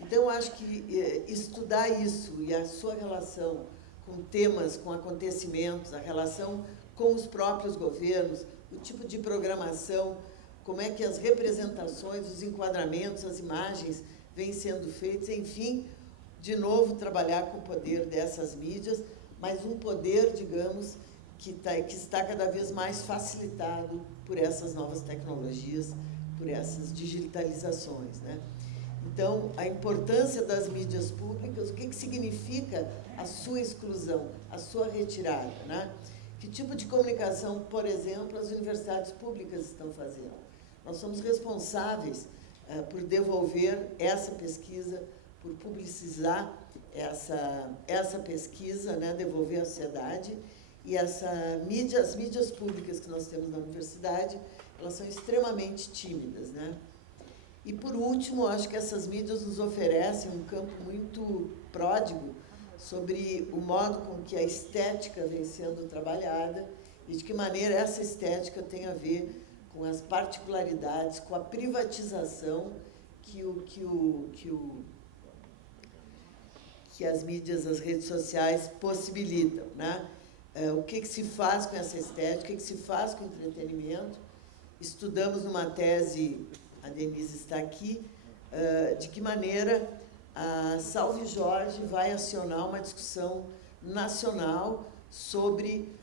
Então, eu acho que estudar isso e a sua relação com temas, com acontecimentos, a relação com os próprios governos, o tipo de programação, como é que as representações, os enquadramentos, as imagens vêm sendo feitas, enfim, de novo, trabalhar com o poder dessas mídias, mas um poder, digamos, que está cada vez mais facilitado por essas novas tecnologias, por essas digitalizações, né? Então, a importância das mídias públicas, o que significa a sua exclusão, a sua retirada, né? Que tipo de comunicação, por exemplo, as universidades públicas estão fazendo? Nós somos responsáveis por devolver essa pesquisa, por publicizar essa pesquisa, né? Devolver à sociedade. E as mídias públicas que nós temos na universidade, elas são extremamente tímidas, né? E, por último, acho que essas mídias nos oferecem um campo muito pródigo sobre o modo com que a estética vem sendo trabalhada e de que maneira essa estética tem a ver com as particularidades, com a privatização que as mídias, as redes sociais possibilitam, né? O que se faz com essa estética, o que se faz com o entretenimento. Estudamos numa tese, a Denise está aqui, de que maneira a Salve Jorge vai acionar uma discussão nacional sobre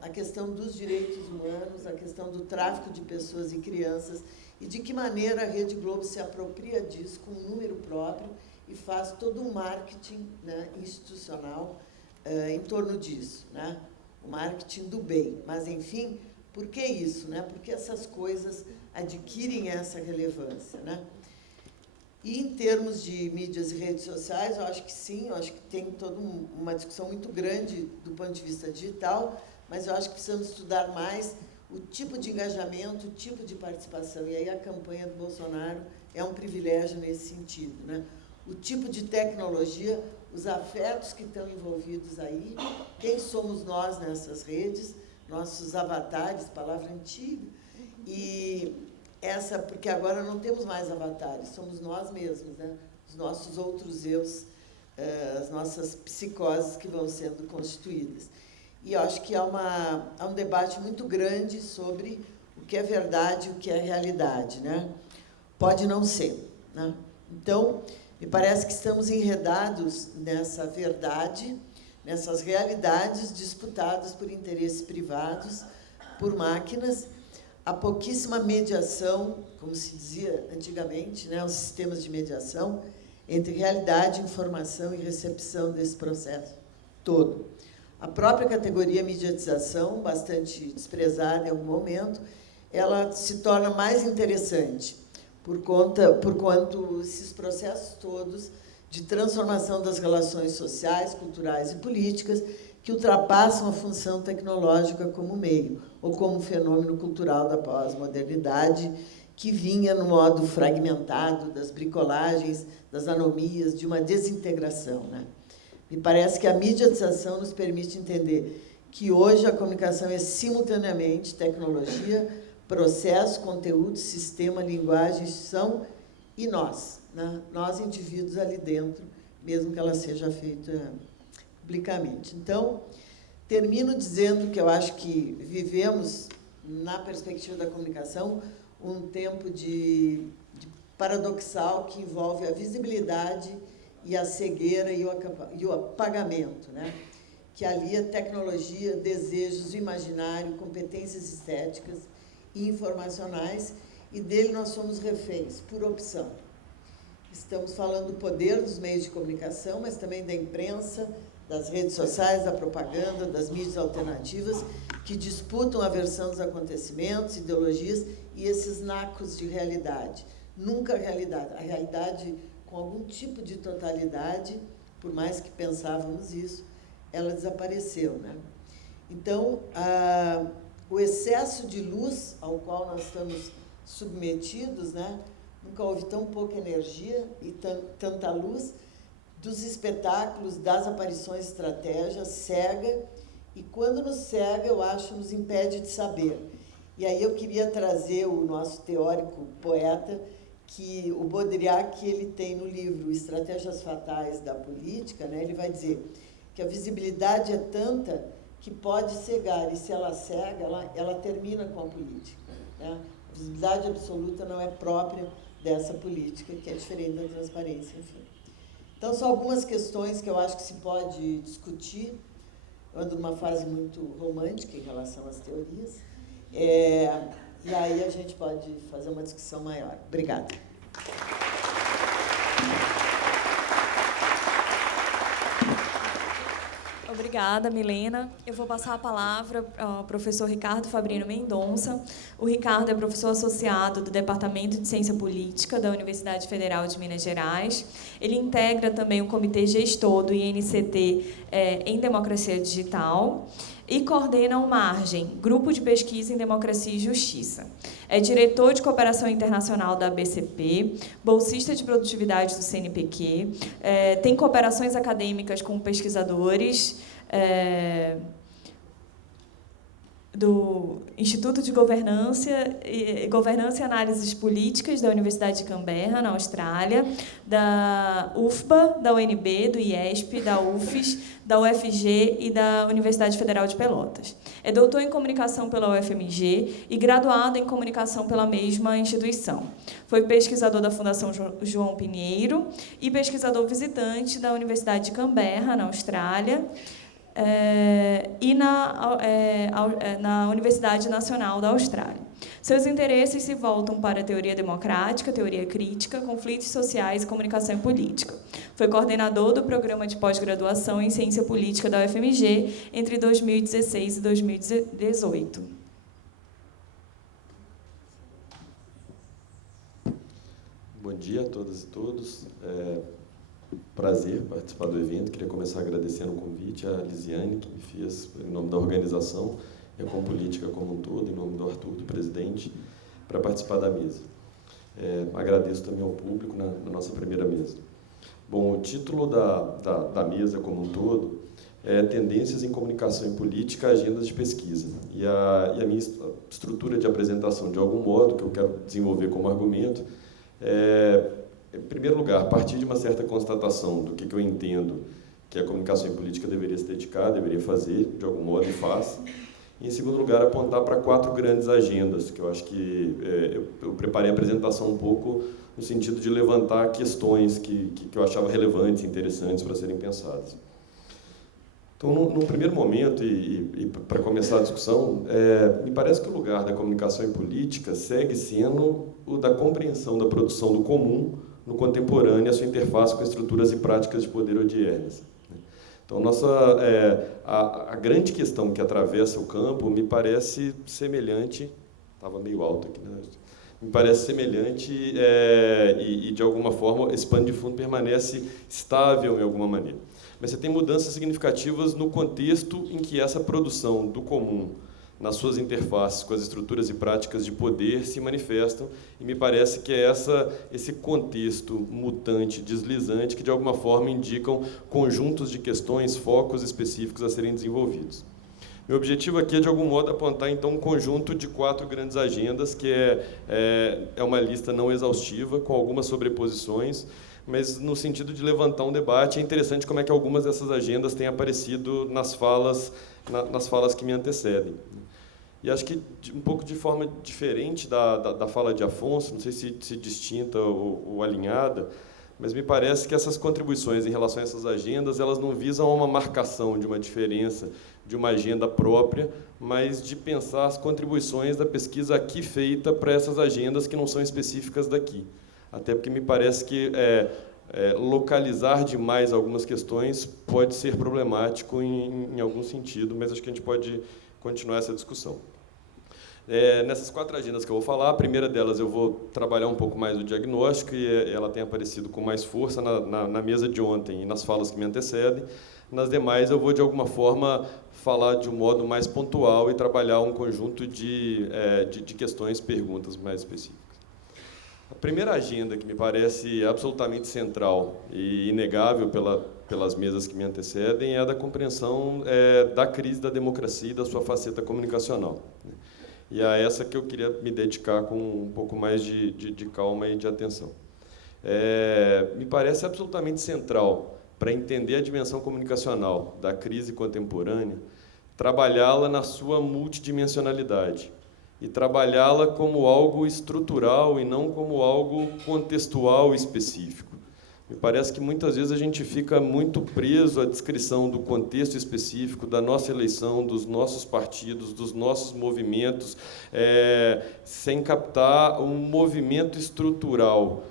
a questão dos direitos humanos, a questão do tráfico de pessoas e crianças, e de que maneira a Rede Globo se apropria disso com um número próprio e faz todo um marketing, né, institucional em torno disso, né? O marketing do bem. Mas, enfim, por que isso, né? Por que essas coisas adquirem essa relevância, né? E, em termos de mídias e redes sociais, eu acho que sim, eu acho que tem toda uma discussão muito grande do ponto de vista digital, mas eu acho que precisamos estudar mais o tipo de engajamento, o tipo de participação. E aí a campanha do Bolsonaro é um privilégio nesse sentido, né? O tipo de tecnologia, os afetos que estão envolvidos aí, quem somos nós nessas redes, nossos avatares, palavra antiga, e porque agora não temos mais avatares, somos nós mesmos, né? Os nossos outros eus, as nossas psicoses que vão sendo constituídas. E eu acho que há um debate muito grande sobre o que é verdade e o que é realidade, né? Pode não ser, né? Então, me parece que estamos enredados nessa verdade, nessas realidades disputadas por interesses privados, por máquinas, há pouquíssima mediação, como se dizia antigamente, né, os sistemas de mediação, entre realidade, informação e recepção desse processo todo. A própria categoria mediatização, bastante desprezada em algum momento, ela se torna mais interessante por quanto esses processos todos de transformação das relações sociais, culturais e políticas que ultrapassam a função tecnológica como meio, ou como fenômeno cultural da pós-modernidade, que vinha no modo fragmentado das bricolagens, das anomias, de uma desintegração, né? Me parece que a mediatização nos permite entender que hoje a comunicação é simultaneamente tecnologia, processo, conteúdo, sistema, linguagem, instituição e nós, né? Nós indivíduos ali dentro, mesmo que ela seja feita publicamente. Então, termino dizendo que eu acho que vivemos, na perspectiva da comunicação, um tempo de paradoxal que envolve a visibilidade e a cegueira e o apagamento, né? Que alia tecnologia, desejos, o imaginário, competências estéticas e informacionais, e dele nós somos reféns, por opção. Estamos falando do poder dos meios de comunicação, mas também da imprensa, das redes sociais, da propaganda, das mídias alternativas, que disputam a versão dos acontecimentos, ideologias e esses nacos de realidade. Nunca a realidade. A realidade com algum tipo de totalidade, por mais que pensávamos isso, ela desapareceu, né? Então, o excesso de luz ao qual nós estamos submetidos, né? Nunca houve tão pouca energia e tanta luz, dos espetáculos, das aparições, estratégias, cega, e quando nos cega, eu acho, nos impede de saber. E aí eu queria trazer o nosso teórico poeta, que o Baudrillard, que ele tem no livro Estratégias Fatais da Política, né, ele vai dizer que a visibilidade é tanta que pode cegar, e se ela cega, ela termina com a política, né? A visibilidade absoluta não é própria dessa política, que é diferente da transparência, enfim. Então, são algumas questões que eu acho que se pode discutir. Eu ando numa fase muito romântica em relação às teorias. E aí a gente pode fazer uma discussão maior. Obrigada. Obrigada, Milena. Eu vou passar a palavra ao professor Ricardo Fabrino Mendonça. O Ricardo é professor associado do Departamento de Ciência Política da Universidade Federal de Minas Gerais. Ele integra também o comitê gestor do INCT em Democracia Digital e coordena o Margem, Grupo de Pesquisa em Democracia e Justiça. É diretor de Cooperação Internacional da ABCP, bolsista de produtividade do CNPq, tem cooperações acadêmicas com pesquisadores do Instituto de Governança e Análises Políticas da Universidade de Canberra, na Austrália, da UFBA, da UNB, do IESP, da UFES, da UFG e da Universidade Federal de Pelotas. É doutor em Comunicação pela UFMG e graduado em Comunicação pela mesma instituição. Foi pesquisador da Fundação João Pinheiro e pesquisador visitante da Universidade de Canberra, na Austrália, e na Universidade Nacional da Austrália. Seus interesses se voltam para a teoria democrática, teoria crítica, conflitos sociais, comunicação e política. Foi coordenador do programa de pós-graduação em Ciência Política da UFMG entre 2016 e 2018. Bom dia a todas e todos. Prazer participar do evento. Queria começar agradecendo o convite à Lisiane, que me fez, em nome da organização, e a Compolítica como um todo, em nome do Arthur, do presidente, para participar da mesa. Agradeço também ao público na nossa primeira mesa. Bom, o título da mesa como um todo é Tendências em Comunicação e Política, Agendas de Pesquisa. E a minha estrutura de apresentação, de algum modo, que eu quero desenvolver como argumento, em primeiro lugar, a partir de uma certa constatação do que eu entendo que a comunicação e política deveria se dedicar, deveria fazer, de algum modo, e faz. E, em segundo lugar, apontar para 4 grandes agendas, que eu acho que eu preparei a apresentação um pouco no sentido de levantar questões que eu achava relevantes e interessantes para serem pensadas. Então, num primeiro momento, e para começar a discussão, me parece que o lugar da comunicação e política segue sendo o da compreensão da produção do comum no contemporâneo e a sua interface com estruturas e práticas de poder odiernas. Então, a grande questão que atravessa o campo me parece semelhante, estava meio alto aqui, né? Me parece semelhante e, de alguma forma, esse pano de fundo permanece estável, em alguma maneira. Mas você tem mudanças significativas no contexto em que essa produção do comum, nas suas interfaces com as estruturas e práticas de poder, se manifestam, e me parece que é esse contexto mutante, deslizante, que, de alguma forma, indicam conjuntos de questões, focos específicos a serem desenvolvidos. Meu objetivo aqui é, de algum modo, apontar, então, um conjunto de 4 grandes agendas, que é uma lista não exaustiva, com algumas sobreposições, mas no sentido de levantar um debate. É interessante como é que algumas dessas agendas têm aparecido nas falas que me antecedem. E acho que, um pouco de forma diferente da fala de Afonso, não sei se distinta ou alinhada, mas me parece que essas contribuições em relação a essas agendas, elas não visam uma marcação de uma diferença de uma agenda própria, mas de pensar as contribuições da pesquisa aqui feita para essas agendas que não são específicas daqui. Até porque me parece que localizar demais algumas questões pode ser problemático em algum sentido, mas acho que a gente pode continuar essa discussão. Nessas 4 agendas que eu vou falar, a primeira delas eu vou trabalhar um pouco mais o diagnóstico, e ela tem aparecido com mais força na mesa de ontem e nas falas que me antecedem. Nas demais, eu vou, de alguma forma, falar de um modo mais pontual e trabalhar um conjunto de questões, perguntas mais específicas. A primeira agenda, que me parece absolutamente central e inegável pelas mesas que me antecedem, é a da compreensão da crise da democracia e da sua faceta comunicacional. E a essa que eu queria me dedicar com um pouco mais de calma e de atenção. Me parece absolutamente central, para entender a dimensão comunicacional da crise contemporânea, trabalhá-la na sua multidimensionalidade e trabalhá-la como algo estrutural e não como algo contextual específico. Me parece que muitas vezes a gente fica muito preso à descrição do contexto específico, da nossa eleição, dos nossos partidos, dos nossos movimentos, sem captar um movimento estrutural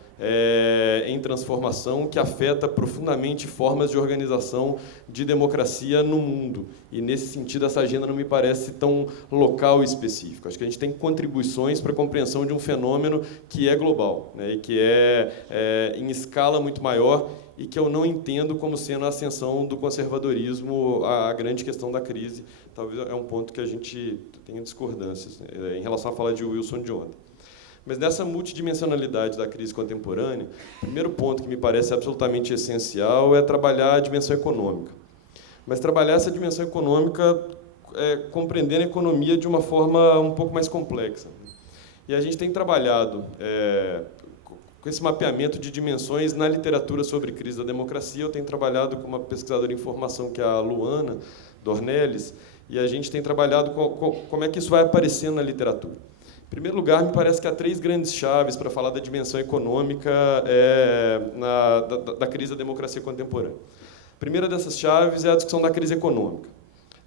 em transformação que afeta profundamente formas de organização de democracia no mundo. E, nesse sentido, essa agenda não me parece tão local e específica. Acho que a gente tem contribuições para a compreensão de um fenômeno que é global, né, e que é em escala muito maior, e que eu não entendo como sendo a ascensão do conservadorismo à grande questão da crise. Talvez é um ponto que a gente tenha discordâncias, né, em relação à fala de Wilson de ontem. Mas nessa multidimensionalidade da crise contemporânea, o primeiro ponto que me parece absolutamente essencial é trabalhar a dimensão econômica. Mas trabalhar essa dimensão econômica compreendendo a economia de uma forma um pouco mais complexa. E a gente tem trabalhado com esse mapeamento de dimensões na literatura sobre crise da democracia. Eu tenho trabalhado com uma pesquisadora em formação, que é a Luana Dornelles, e a gente tem trabalhado como é que isso vai aparecendo na literatura. Em primeiro lugar, me parece que há 3 grandes chaves para falar da dimensão econômica da crise da democracia contemporânea. A primeira dessas chaves é a discussão da crise econômica.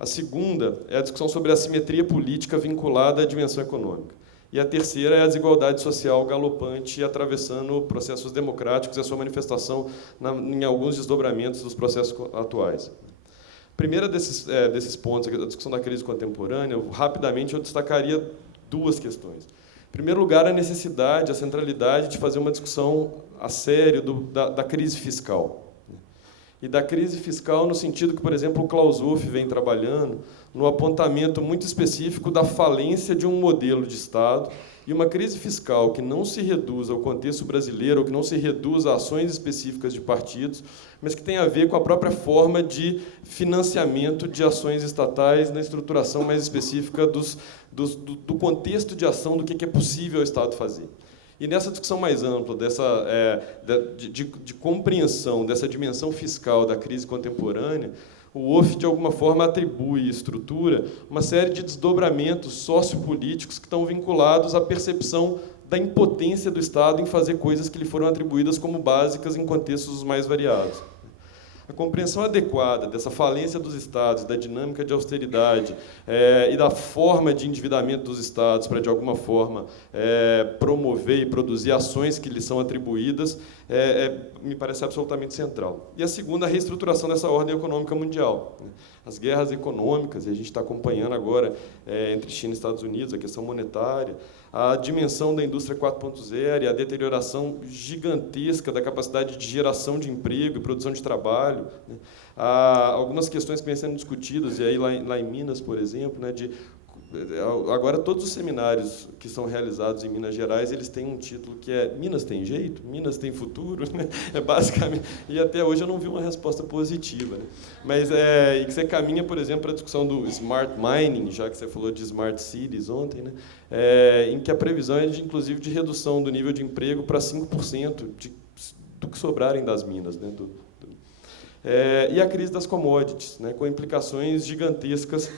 A segunda é a discussão sobre a assimetria política vinculada à dimensão econômica. E a terceira é a desigualdade social galopante atravessando processos democráticos e a sua manifestação em alguns desdobramentos dos processos atuais. A primeira desses pontos, a discussão da crise contemporânea, rapidamente eu destacaria 2 questões. Em primeiro lugar, a necessidade, a centralidade de fazer uma discussão a sério da crise fiscal. E da crise fiscal no sentido que, por exemplo, o Klaus Hoff vem trabalhando no apontamento muito específico da falência de um modelo de Estado, e uma crise fiscal que não se reduz ao contexto brasileiro, ou que não se reduz a ações específicas de partidos, mas que tem a ver com a própria forma de financiamento de ações estatais na estruturação mais específica do contexto de ação, do que é possível o Estado fazer. E nessa discussão mais ampla, de compreensão dessa dimensão fiscal da crise contemporânea, o Hoff, de alguma forma, atribui e estrutura uma série de desdobramentos sociopolíticos que estão vinculados à percepção da impotência do Estado em fazer coisas que lhe foram atribuídas como básicas em contextos mais variados. A compreensão adequada dessa falência dos Estados, da dinâmica de austeridade e da forma de endividamento dos Estados para, de alguma forma, promover e produzir ações que lhes são atribuídas, me parece absolutamente central. E a segunda, a reestruturação dessa ordem econômica mundial. As guerras econômicas, e a gente está acompanhando agora entre China e Estados Unidos, a questão monetária, a dimensão da indústria 4.0 e a deterioração gigantesca da capacidade de geração de emprego e produção de trabalho. Há algumas questões que vêm sendo discutidas, e aí lá em Minas, por exemplo, agora todos os seminários que são realizados em Minas Gerais, eles têm um título que é Minas tem jeito? Minas tem futuro? Basicamente, e até hoje eu não vi uma resposta positiva. Mas e que você caminha, por exemplo, para a discussão do smart mining, já que você falou de smart cities ontem, em que a previsão é, inclusive, de redução do nível de emprego para 5% do que sobrarem das minas. E a crise das commodities, com implicações gigantescas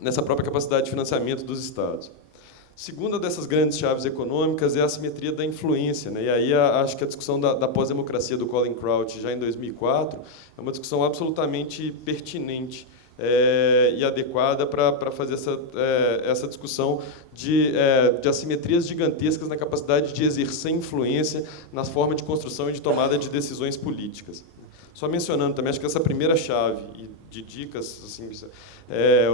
nessa própria capacidade de financiamento dos Estados. Segunda dessas grandes chaves econômicas é a assimetria da influência. E aí acho que a discussão da pós-democracia do Colin Crouch, já em 2004, é uma discussão absolutamente pertinente e adequada para fazer essa discussão de assimetrias gigantescas na capacidade de exercer influência nas formas de construção e de tomada de decisões políticas. Só mencionando também, acho que essa primeira chave de dicas, assim,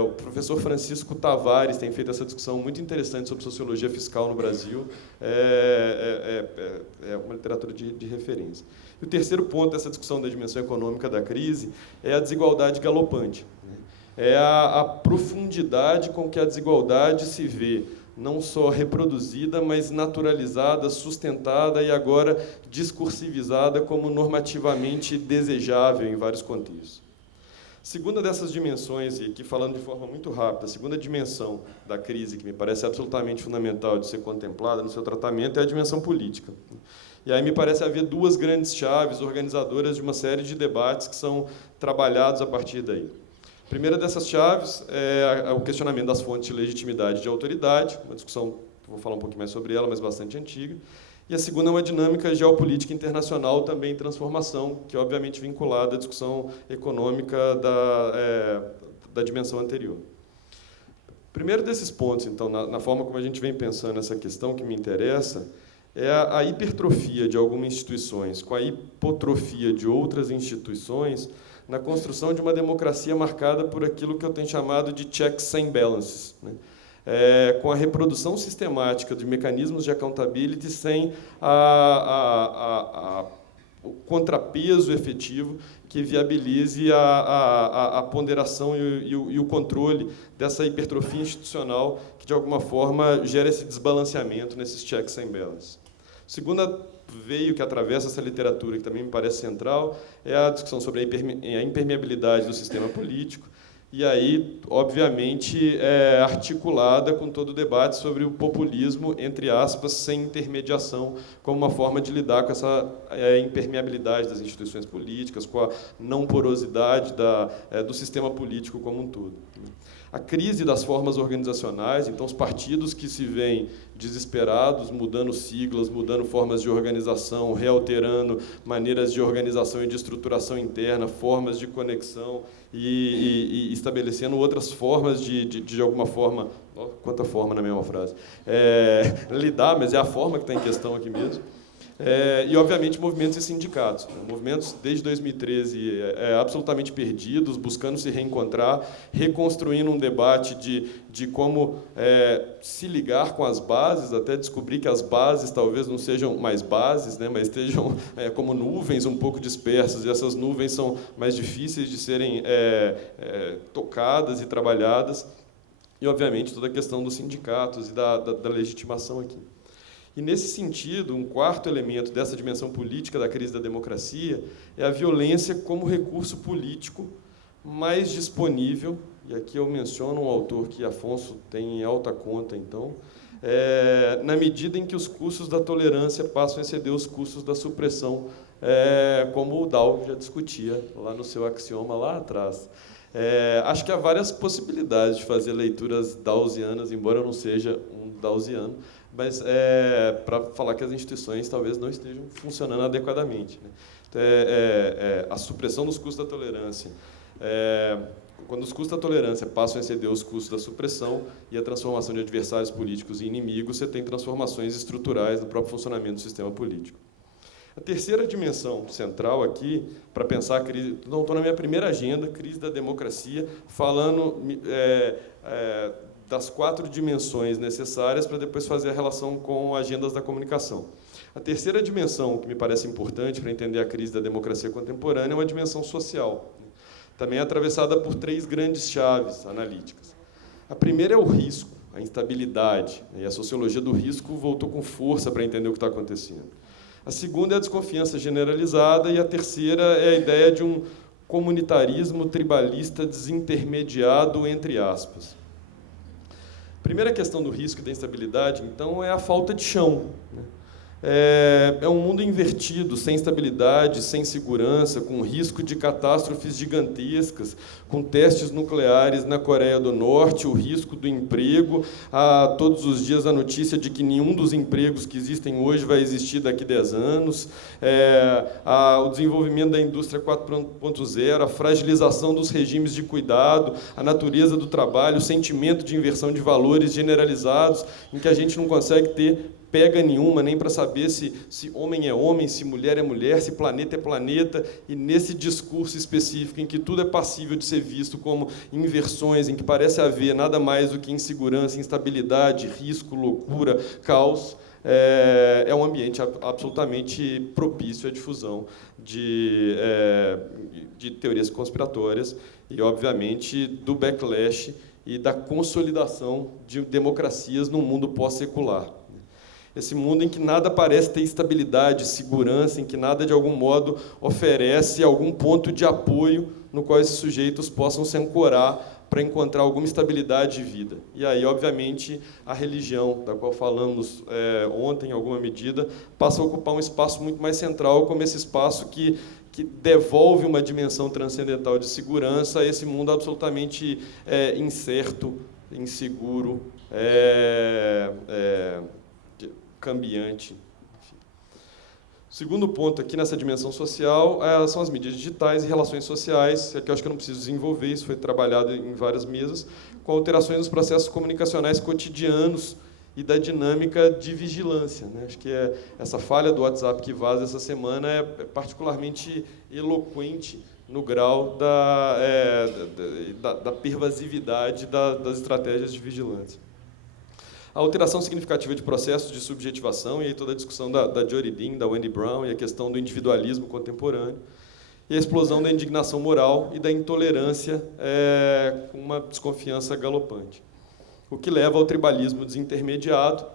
o professor Francisco Tavares tem feito essa discussão muito interessante sobre sociologia fiscal no Brasil, é uma literatura de referência. E o terceiro ponto dessa discussão da dimensão econômica da crise é a desigualdade galopante. É a profundidade com que a desigualdade se vê, não só reproduzida, mas naturalizada, sustentada e agora discursivizada como normativamente desejável em vários contextos. Segunda dessas dimensões, e aqui falando de forma muito rápida, a segunda dimensão da crise, que me parece absolutamente fundamental de ser contemplada no seu tratamento, é a dimensão política. E aí me parece haver duas grandes chaves organizadoras de uma série de debates que são trabalhados a partir daí. A primeira dessas chaves é o questionamento das fontes de legitimidade e de autoridade, uma discussão, vou falar um pouquinho mais sobre ela, mas bastante antiga. E a segunda é uma dinâmica geopolítica internacional também em transformação, que é obviamente vinculada à discussão econômica da dimensão anterior. O primeiro desses pontos, então, na forma como a gente vem pensando essa questão que me interessa, é a hipertrofia de algumas instituições com a hipotrofia de outras instituições na construção de uma democracia marcada por aquilo que eu tenho chamado de checks and balances, com a reprodução sistemática de mecanismos de accountability sem o contrapeso efetivo que viabilize a ponderação e o controle dessa hipertrofia institucional que, de alguma forma, gera esse desbalanceamento nesses checks and balances. Segunda veio que atravessa essa literatura, que também me parece central, é a discussão sobre a impermeabilidade do sistema político, e aí, obviamente, articulada com todo o debate sobre o populismo, entre aspas, sem intermediação, como uma forma de lidar com essa impermeabilidade das instituições políticas, com a não porosidade do sistema político como um todo. A crise das formas organizacionais, então os partidos que se veem desesperados, mudando siglas, mudando formas de organização, realterando maneiras de organização e de estruturação interna, formas de conexão e estabelecendo outras formas de alguma forma, quanta forma na mesma frase, lidar, mas é a forma que está em questão aqui mesmo. E, obviamente, movimentos e sindicatos. Movimentos, desde 2013, absolutamente perdidos, buscando se reencontrar, reconstruindo um debate de como se ligar com as bases, até descobrir que as bases talvez não sejam mais bases, mas estejam como nuvens um pouco dispersas, e essas nuvens são mais difíceis de serem tocadas e trabalhadas. E, obviamente, toda a questão dos sindicatos e da legitimação aqui. E, nesse sentido, um quarto elemento dessa dimensão política da crise da democracia é a violência como recurso político mais disponível, e aqui eu menciono um autor que Afonso tem em alta conta, então, na medida em que os custos da tolerância passam a exceder os custos da supressão, como o Dow já discutia lá no seu axioma lá atrás. Acho que há várias possibilidades de fazer leituras dawsianas, embora eu não seja um dawsiano, mas para falar que as instituições talvez não estejam funcionando adequadamente, né? Então, a supressão dos custos da tolerância. Quando os custos da tolerância passam a exceder os custos da supressão e a transformação de adversários políticos em inimigos, você tem transformações estruturais no próprio funcionamento do sistema político. A terceira dimensão central aqui, para pensar a crise... Não, estou na minha primeira agenda, crise da democracia, falando das 4 dimensões necessárias para depois fazer a relação com agendas da comunicação. A terceira dimensão, que me parece importante para entender a crise da democracia contemporânea, é uma dimensão social. Também é atravessada por 3 grandes chaves analíticas. A primeira é o risco, a instabilidade, e a sociologia do risco voltou com força para entender o que está acontecendo. A segunda é a desconfiança generalizada, e a terceira é a ideia de um comunitarismo tribalista desintermediado, entre aspas. A primeira questão do risco e da instabilidade, então, é a falta de chão, né? É um mundo invertido, sem estabilidade, sem segurança, com risco de catástrofes gigantescas, com testes nucleares na Coreia do Norte, o risco do emprego, todos os dias a notícia de que nenhum dos empregos que existem hoje vai existir daqui a 10 anos, o desenvolvimento da indústria 4.0, a fragilização dos regimes de cuidado, a natureza do trabalho, o sentimento de inversão de valores generalizados, em que a gente não consegue ter pega nenhuma, nem para saber se homem é homem, se mulher é mulher, se planeta é planeta, e nesse discurso específico em que tudo é passível de ser visto como inversões, em que parece haver nada mais do que insegurança, instabilidade, risco, loucura, caos, é um ambiente absolutamente propício à difusão de teorias conspiratórias e, obviamente, do backlash e da consolidação de democracias num mundo pós-secular. Esse mundo em que nada parece ter estabilidade, segurança, em que nada, de algum modo, oferece algum ponto de apoio no qual esses sujeitos possam se ancorar para encontrar alguma estabilidade de vida. E aí, obviamente, a religião, da qual falamos ontem, em alguma medida, passa a ocupar um espaço muito mais central, como esse espaço que devolve uma dimensão transcendental de segurança a esse mundo absolutamente incerto, inseguro, cambiante. Enfim. O segundo ponto aqui nessa dimensão social são as mídias digitais e relações sociais, que eu acho que eu não preciso desenvolver, isso foi trabalhado em várias mesas, com alterações nos processos comunicacionais cotidianos e da dinâmica de vigilância, né? Acho que essa falha do WhatsApp que vaza essa semana é particularmente eloquente no grau da pervasividade das estratégias de vigilância. A alteração significativa de processos de subjetivação, e aí toda a discussão da Jodie Dean, da Wendy Brown, e a questão do individualismo contemporâneo, e a explosão da indignação moral e da intolerância com uma desconfiança galopante. O que leva ao tribalismo desintermediado,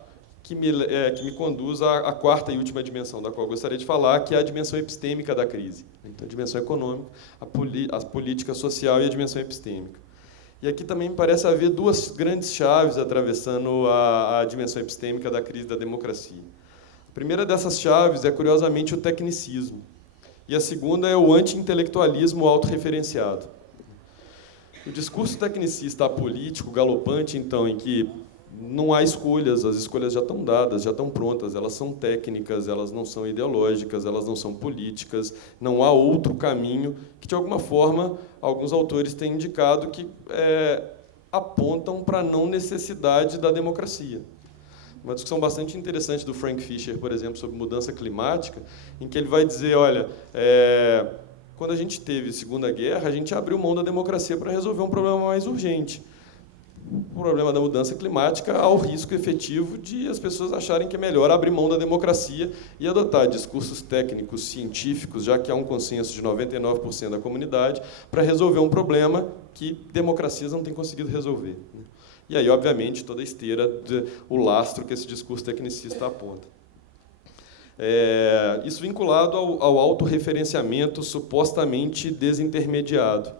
que me conduz à quarta e última dimensão, da qual eu gostaria de falar, que é a dimensão epistêmica da crise. Então, a dimensão econômica, a política social e a dimensão epistêmica. E aqui também me parece haver 2 grandes chaves atravessando a dimensão epistêmica da crise da democracia. A primeira dessas chaves é, curiosamente, o tecnicismo. E a segunda é o anti-intelectualismo autorreferenciado. O discurso tecnicista apolítico, galopante, então, em que não há escolhas, as escolhas já estão dadas, já estão prontas, elas são técnicas, elas não são ideológicas, elas não são políticas, não há outro caminho, que, de alguma forma, alguns autores têm indicado que apontam para a não necessidade da democracia. Uma discussão bastante interessante do Frank Fisher, por exemplo, sobre mudança climática, em que ele vai dizer, olha, quando a gente teve a Segunda Guerra, a gente abriu mão da democracia para resolver um problema mais urgente. O problema da mudança climática ao risco efetivo de as pessoas acharem que é melhor abrir mão da democracia e adotar discursos técnicos, científicos, já que há um consenso de 99% da comunidade, para resolver um problema que democracias não têm conseguido resolver. E aí, obviamente, toda a esteira, o lastro que esse discurso tecnicista aponta. Isso vinculado ao autorreferenciamento supostamente desintermediado.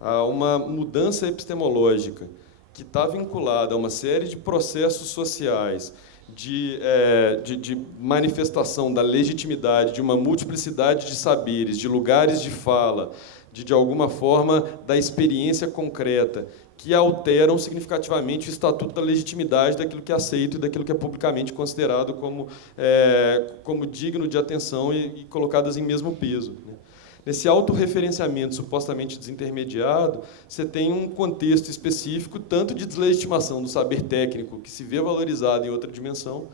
Há uma mudança epistemológica que está vinculada a uma série de processos sociais de manifestação da legitimidade, de uma multiplicidade de saberes, de lugares de fala, de alguma forma, da experiência concreta, que alteram significativamente o estatuto da legitimidade daquilo que é aceito e daquilo que é publicamente considerado como digno de atenção e colocadas em mesmo peso. Nesse autorreferenciamento supostamente desintermediado, você tem um contexto específico tanto de deslegitimação do saber técnico, que se vê valorizado em outra dimensão,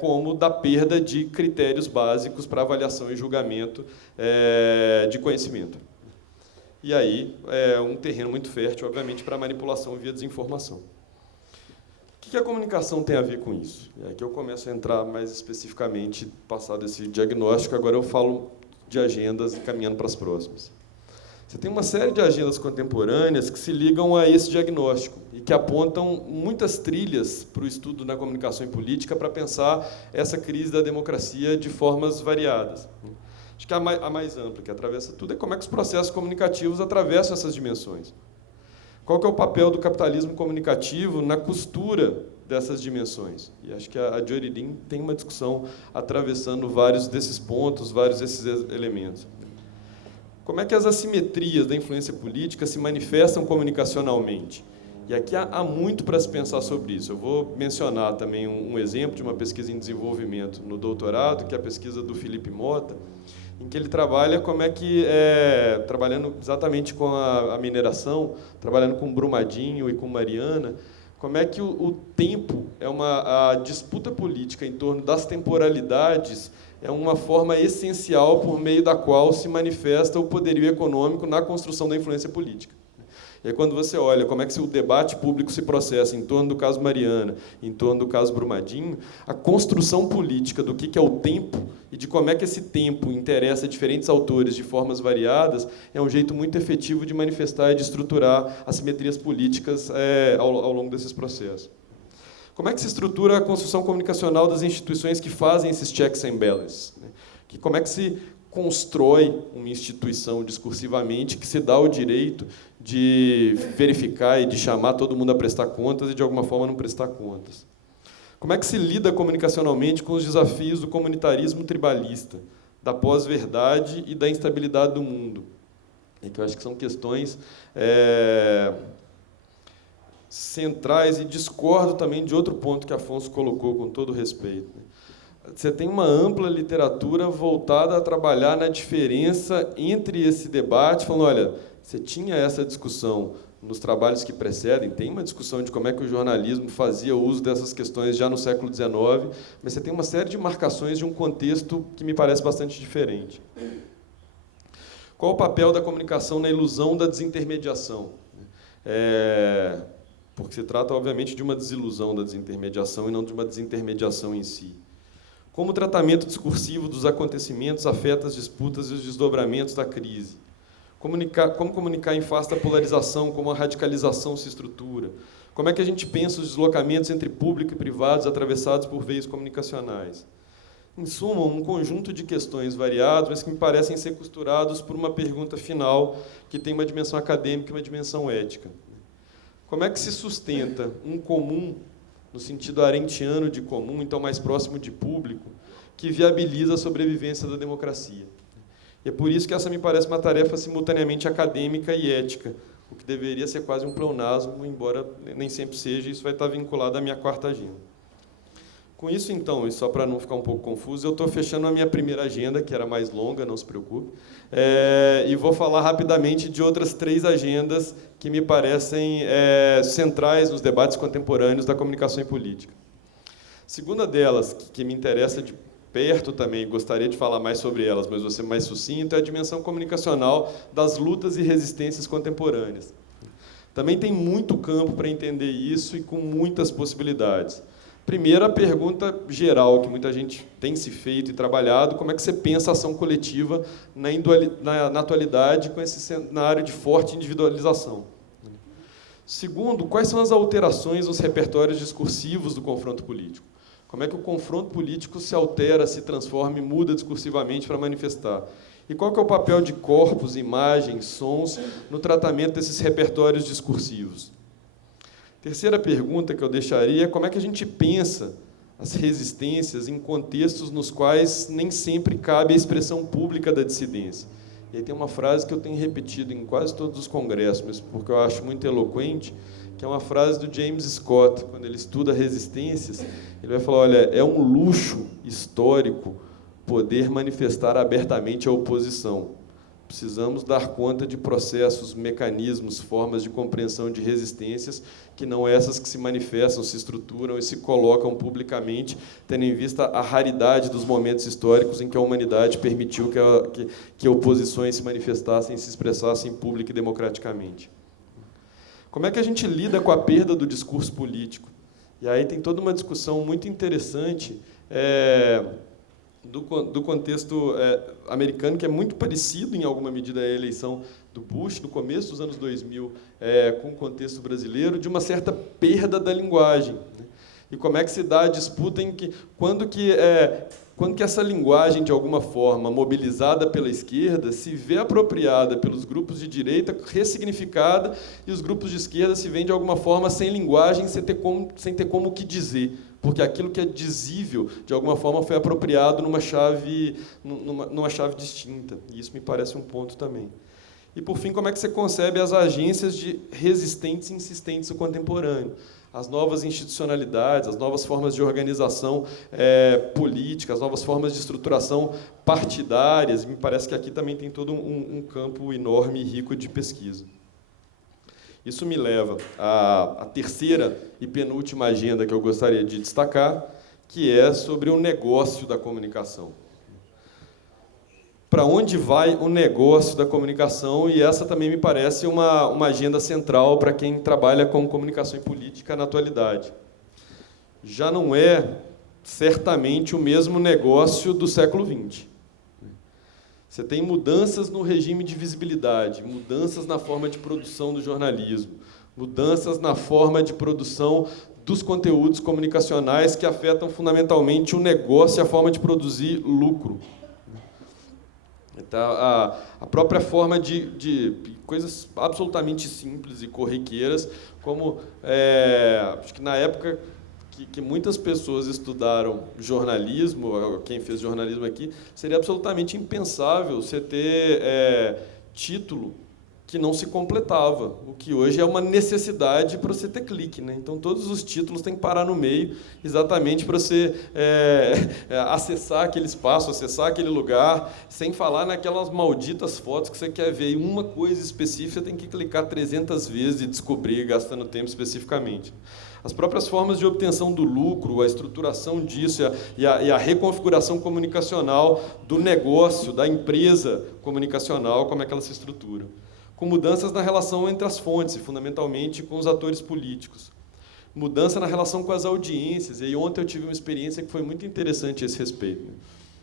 como da perda de critérios básicos para avaliação e julgamento de conhecimento. E aí é um terreno muito fértil, obviamente, para manipulação via desinformação. O que a comunicação tem a ver com isso? É que eu começo a entrar mais especificamente, passado esse diagnóstico, agora eu falo de agendas e caminhando para as próximas. Você tem uma série de agendas contemporâneas que se ligam a esse diagnóstico e que apontam muitas trilhas para o estudo na comunicação e política para pensar essa crise da democracia de formas variadas. Acho que a mais ampla, que atravessa tudo, é como é que os processos comunicativos atravessam essas dimensões. Qual que é o papel do capitalismo comunicativo na costura dessas dimensões? E acho que a Jory Dean tem uma discussão atravessando vários desses pontos, vários desses elementos. Como é que as assimetrias da influência política se manifestam comunicacionalmente? E aqui há muito para se pensar sobre isso. Eu vou mencionar também um exemplo de uma pesquisa em desenvolvimento no doutorado, que é a pesquisa do Felipe Mota, em que ele trabalha como é que, trabalhando exatamente com a mineração, trabalhando com Brumadinho e com Mariana, como é que o tempo, a disputa política em torno das temporalidades é uma forma essencial por meio da qual se manifesta o poderio econômico na construção da influência política. E aí, quando você olha como é que o debate público se processa em torno do caso Mariana, em torno do caso Brumadinho, a construção política do que é o tempo e de como é que esse tempo interessa a diferentes autores de formas variadas é um jeito muito efetivo de manifestar e de estruturar assimetrias políticas ao longo desses processos. Como é que se estrutura a construção comunicacional das instituições que fazem esses checks and balances? Como é que se constrói uma instituição discursivamente que se dá o direito de verificar e de chamar todo mundo a prestar contas e, de alguma forma, não prestar contas? Como é que se lida comunicacionalmente com os desafios do comunitarismo tribalista, da pós-verdade e da instabilidade do mundo? E que eu acho que são questões centrais, e discordo também de outro ponto que Afonso colocou, com todo respeito. Você tem uma ampla literatura voltada a trabalhar na diferença entre esse debate, falando, olha, você tinha essa discussão nos trabalhos que precedem, tem uma discussão de como é que o jornalismo fazia uso dessas questões já no século XIX, mas você tem uma série de marcações de um contexto que me parece bastante diferente. Qual o papel da comunicação na ilusão da desintermediação? Porque se trata, obviamente, de uma desilusão da desintermediação e não de uma desintermediação em si. Como o tratamento discursivo dos acontecimentos afeta as disputas e os desdobramentos da crise? Como comunicar em face da polarização, como a radicalização se estrutura? Como é que a gente pensa os deslocamentos entre público e privados atravessados por veios comunicacionais? Em suma, um conjunto de questões variadas, mas que me parecem ser costurados por uma pergunta final que tem uma dimensão acadêmica e uma dimensão ética. Como é que se sustenta um comum, no sentido arendtiano de comum, então mais próximo de público, que viabiliza a sobrevivência da democracia? E é por isso que essa me parece uma tarefa simultaneamente acadêmica e ética, o que deveria ser quase um pleonasmo, embora nem sempre seja, isso vai estar vinculado à minha quarta agenda. Com isso, então, e só para não ficar um pouco confuso, eu estou fechando a minha primeira agenda, que era mais longa, não se preocupe, e vou falar rapidamente de outras 3 agendas que me parecem centrais nos debates contemporâneos da comunicação e política. A segunda delas, que me interessa de perto também, gostaria de falar mais sobre elas, mas vou ser mais sucinto, é a dimensão comunicacional das lutas e resistências contemporâneas. Também tem muito campo para entender isso e com muitas possibilidades. Primeiro, a pergunta geral, que muita gente tem se feito e trabalhado, como é que você pensa a ação coletiva na atualidade com esse cenário de forte individualização? Segundo, quais são as alterações nos repertórios discursivos do confronto político? Como é que o confronto político se altera, se transforma e muda discursivamente para manifestar? E qual que é o papel de corpos, imagens, sons no tratamento desses repertórios discursivos? Terceira pergunta que eu deixaria é como é que a gente pensa as resistências em contextos nos quais nem sempre cabe a expressão pública da dissidência. E aí tem uma frase que eu tenho repetido em quase todos os congressos, mas porque eu acho muito eloquente, que é uma frase do James Scott, quando ele estuda resistências, ele vai falar, olha, é um luxo histórico poder manifestar abertamente a oposição. Precisamos dar conta de processos, mecanismos, formas de compreensão de resistências que não essas que se manifestam, se estruturam e se colocam publicamente, tendo em vista a raridade dos momentos históricos em que a humanidade permitiu que oposições se manifestassem e se expressassem pública e democraticamente. Como é que a gente lida com a perda do discurso político? E aí tem toda uma discussão muito interessante do contexto americano, que é muito parecido, em alguma medida, à eleição do Bush, no começo dos anos 2000, com o contexto brasileiro, de uma certa perda da linguagem, né? E como é que se dá a disputa em que, quando que essa linguagem, de alguma forma, mobilizada pela esquerda, se vê apropriada pelos grupos de direita, ressignificada, e os grupos de esquerda se veem, de alguma forma, sem linguagem, sem ter como o que dizer, porque aquilo que é dizível, de alguma forma, foi apropriado numa chave distinta. E isso me parece um ponto também. E, por fim, como é que você concebe as agências de resistentes e insistentes no contemporâneo? As novas institucionalidades, as novas formas de organização política, as novas formas de estruturação partidárias. E me parece que aqui também tem todo um campo enorme e rico de pesquisa. Isso me leva à terceira e penúltima agenda que eu gostaria de destacar, que é sobre o negócio da comunicação. Para onde vai o negócio da comunicação? E essa também me parece uma agenda central para quem trabalha com comunicação e política na atualidade. Já não é, certamente, o mesmo negócio do século XX. Você tem mudanças no regime de visibilidade, mudanças na forma de produção do jornalismo, mudanças na forma de produção dos conteúdos comunicacionais que afetam fundamentalmente o negócio e a forma de produzir lucro. Então, a própria forma de coisas absolutamente simples e corriqueiras, como acho que na época que muitas pessoas estudaram jornalismo, quem fez jornalismo aqui, seria absolutamente impensável você ter título que não se completava, o que hoje é uma necessidade para você ter clique, né? Então, todos os títulos têm que parar no meio, exatamente para você acessar aquele espaço, acessar aquele lugar, sem falar naquelas malditas fotos que você quer ver. E uma coisa específica, você tem que clicar 300 vezes e descobrir, gastando tempo especificamente. As próprias formas de obtenção do lucro, a estruturação disso e a reconfiguração comunicacional do negócio, da empresa comunicacional, como é que ela se estrutura. Com mudanças na relação entre as fontes, e fundamentalmente com os atores políticos. Mudança na relação com as audiências. E aí, ontem eu tive uma experiência que foi muito interessante a esse respeito.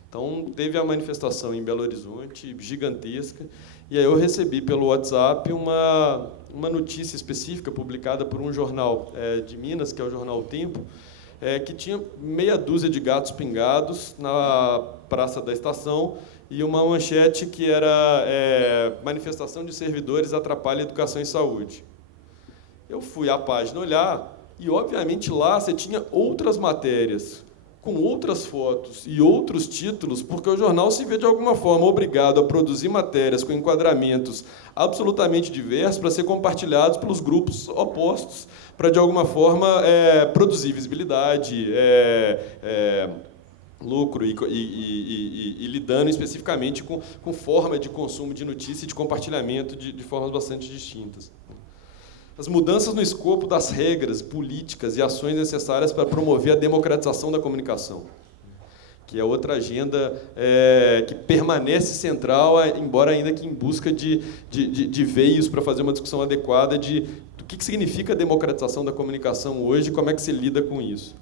Então, teve a manifestação em Belo Horizonte, gigantesca, e aí eu recebi pelo WhatsApp uma notícia específica publicada por um jornal de Minas, que é o jornal O Tempo, que tinha meia dúzia de gatos pingados na Praça da Estação, e uma manchete que era manifestação de servidores atrapalha a educação e saúde. Eu fui à página olhar e, obviamente, lá você tinha outras matérias, com outras fotos e outros títulos, porque o jornal se vê, de alguma forma, obrigado a produzir matérias com enquadramentos absolutamente diversos para ser compartilhados pelos grupos opostos, para, de alguma forma, produzir visibilidade, lucro e lidando especificamente com forma de consumo de notícia e de compartilhamento de formas bastante distintas. As mudanças no escopo das regras políticas e ações necessárias para promover a democratização da comunicação, que é outra agenda que permanece central, embora ainda que em busca de veios para fazer uma discussão adequada do que significa a democratização da comunicação hoje e como é que se lida com isso.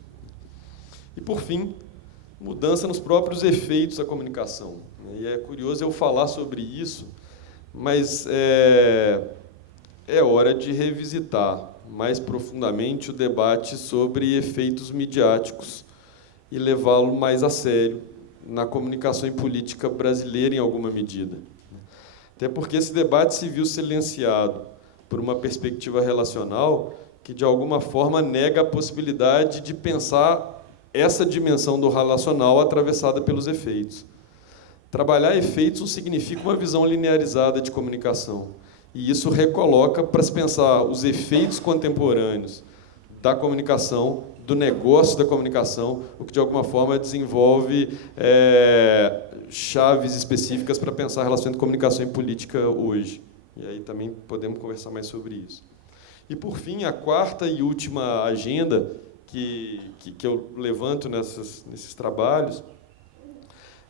E, por fim, mudança nos próprios efeitos da comunicação. E é curioso eu falar sobre isso, mas é hora de revisitar mais profundamente o debate sobre efeitos midiáticos e levá-lo mais a sério na comunicação e política brasileira, em alguma medida. Até porque esse debate se viu silenciado por uma perspectiva relacional que, de alguma forma, nega a possibilidade de pensar essa dimensão do relacional atravessada pelos efeitos. Trabalhar efeitos não significa uma visão linearizada de comunicação. E isso recoloca para se pensar os efeitos contemporâneos da comunicação, do negócio da comunicação, o que de alguma forma desenvolve chaves específicas para pensar a relação entre comunicação e política hoje. E aí também podemos conversar mais sobre isso. E, por fim, a quarta e última agenda que eu levanto nesses trabalhos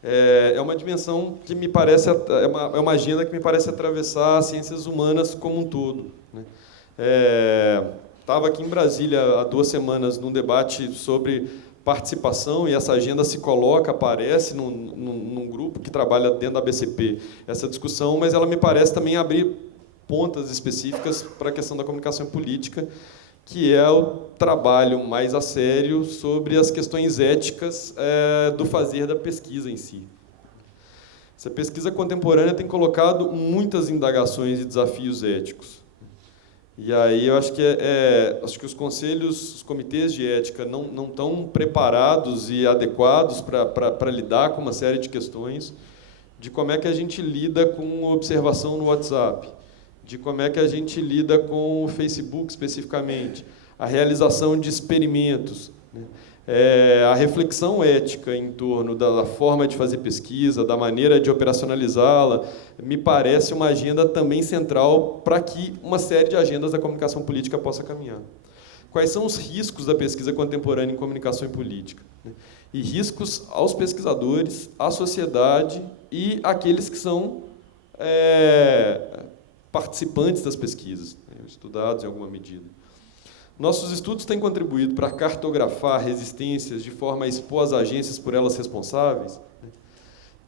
é uma dimensão que me parece, é uma agenda que me parece atravessar as ciências humanas como um todo, né? Estava aqui em Brasília há 2 semanas num debate sobre participação e essa agenda se coloca, aparece num grupo que trabalha dentro da BCP essa discussão, mas ela me parece também abrir pontas específicas para a questão da comunicação política, que é o trabalho mais a sério sobre as questões éticas do fazer da pesquisa em si. Essa pesquisa contemporânea tem colocado muitas indagações e desafios éticos. E aí eu acho que acho que os conselhos, os comitês de ética não estão preparados e adequados para lidar com uma série de questões de como é que a gente lida com observação no WhatsApp, de como é que a gente lida com o Facebook especificamente, a realização de experimentos, né? A reflexão ética em torno da forma de fazer pesquisa, da maneira de operacionalizá-la, me parece uma agenda também central para que uma série de agendas da comunicação política possa caminhar. Quais são os riscos da pesquisa contemporânea em comunicação e política, né? E riscos aos pesquisadores, à sociedade e àqueles que são participantes das pesquisas, né, estudados em alguma medida. Nossos estudos têm contribuído para cartografar resistências de forma a expor as agências por elas responsáveis, né?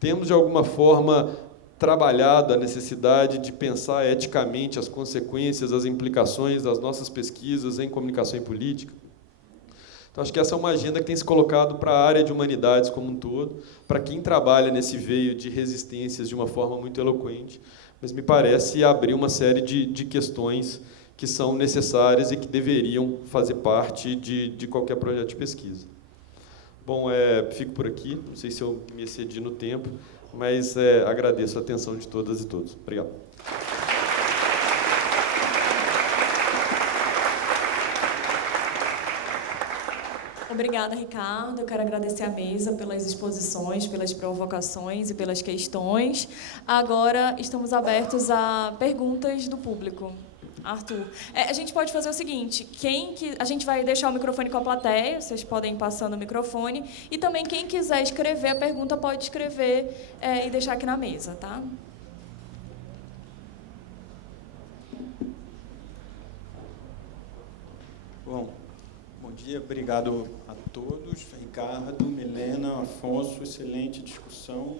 Temos, de alguma forma, trabalhado a necessidade de pensar eticamente as consequências, as implicações das nossas pesquisas em comunicação e política. Então, acho que essa é uma agenda que tem se colocado para a área de humanidades como um todo, para quem trabalha nesse veio de resistências de uma forma muito eloquente, mas me parece abrir uma série de questões que são necessárias e que deveriam fazer parte de qualquer projeto de pesquisa. Bom, fico por aqui, não sei se eu me excedi no tempo, mas agradeço a atenção de todas e todos. Obrigado. Obrigada, Ricardo. Eu quero agradecer à mesa pelas exposições, pelas provocações e pelas questões. Agora estamos abertos a perguntas do público. Arthur, a gente pode fazer o seguinte, a gente vai deixar o microfone com a plateia, vocês podem ir passando o microfone, e também quem quiser escrever a pergunta pode escrever e deixar aqui na mesa, tá? Bom dia, obrigado a todos. Ricardo, Milena, Afonso, excelente discussão.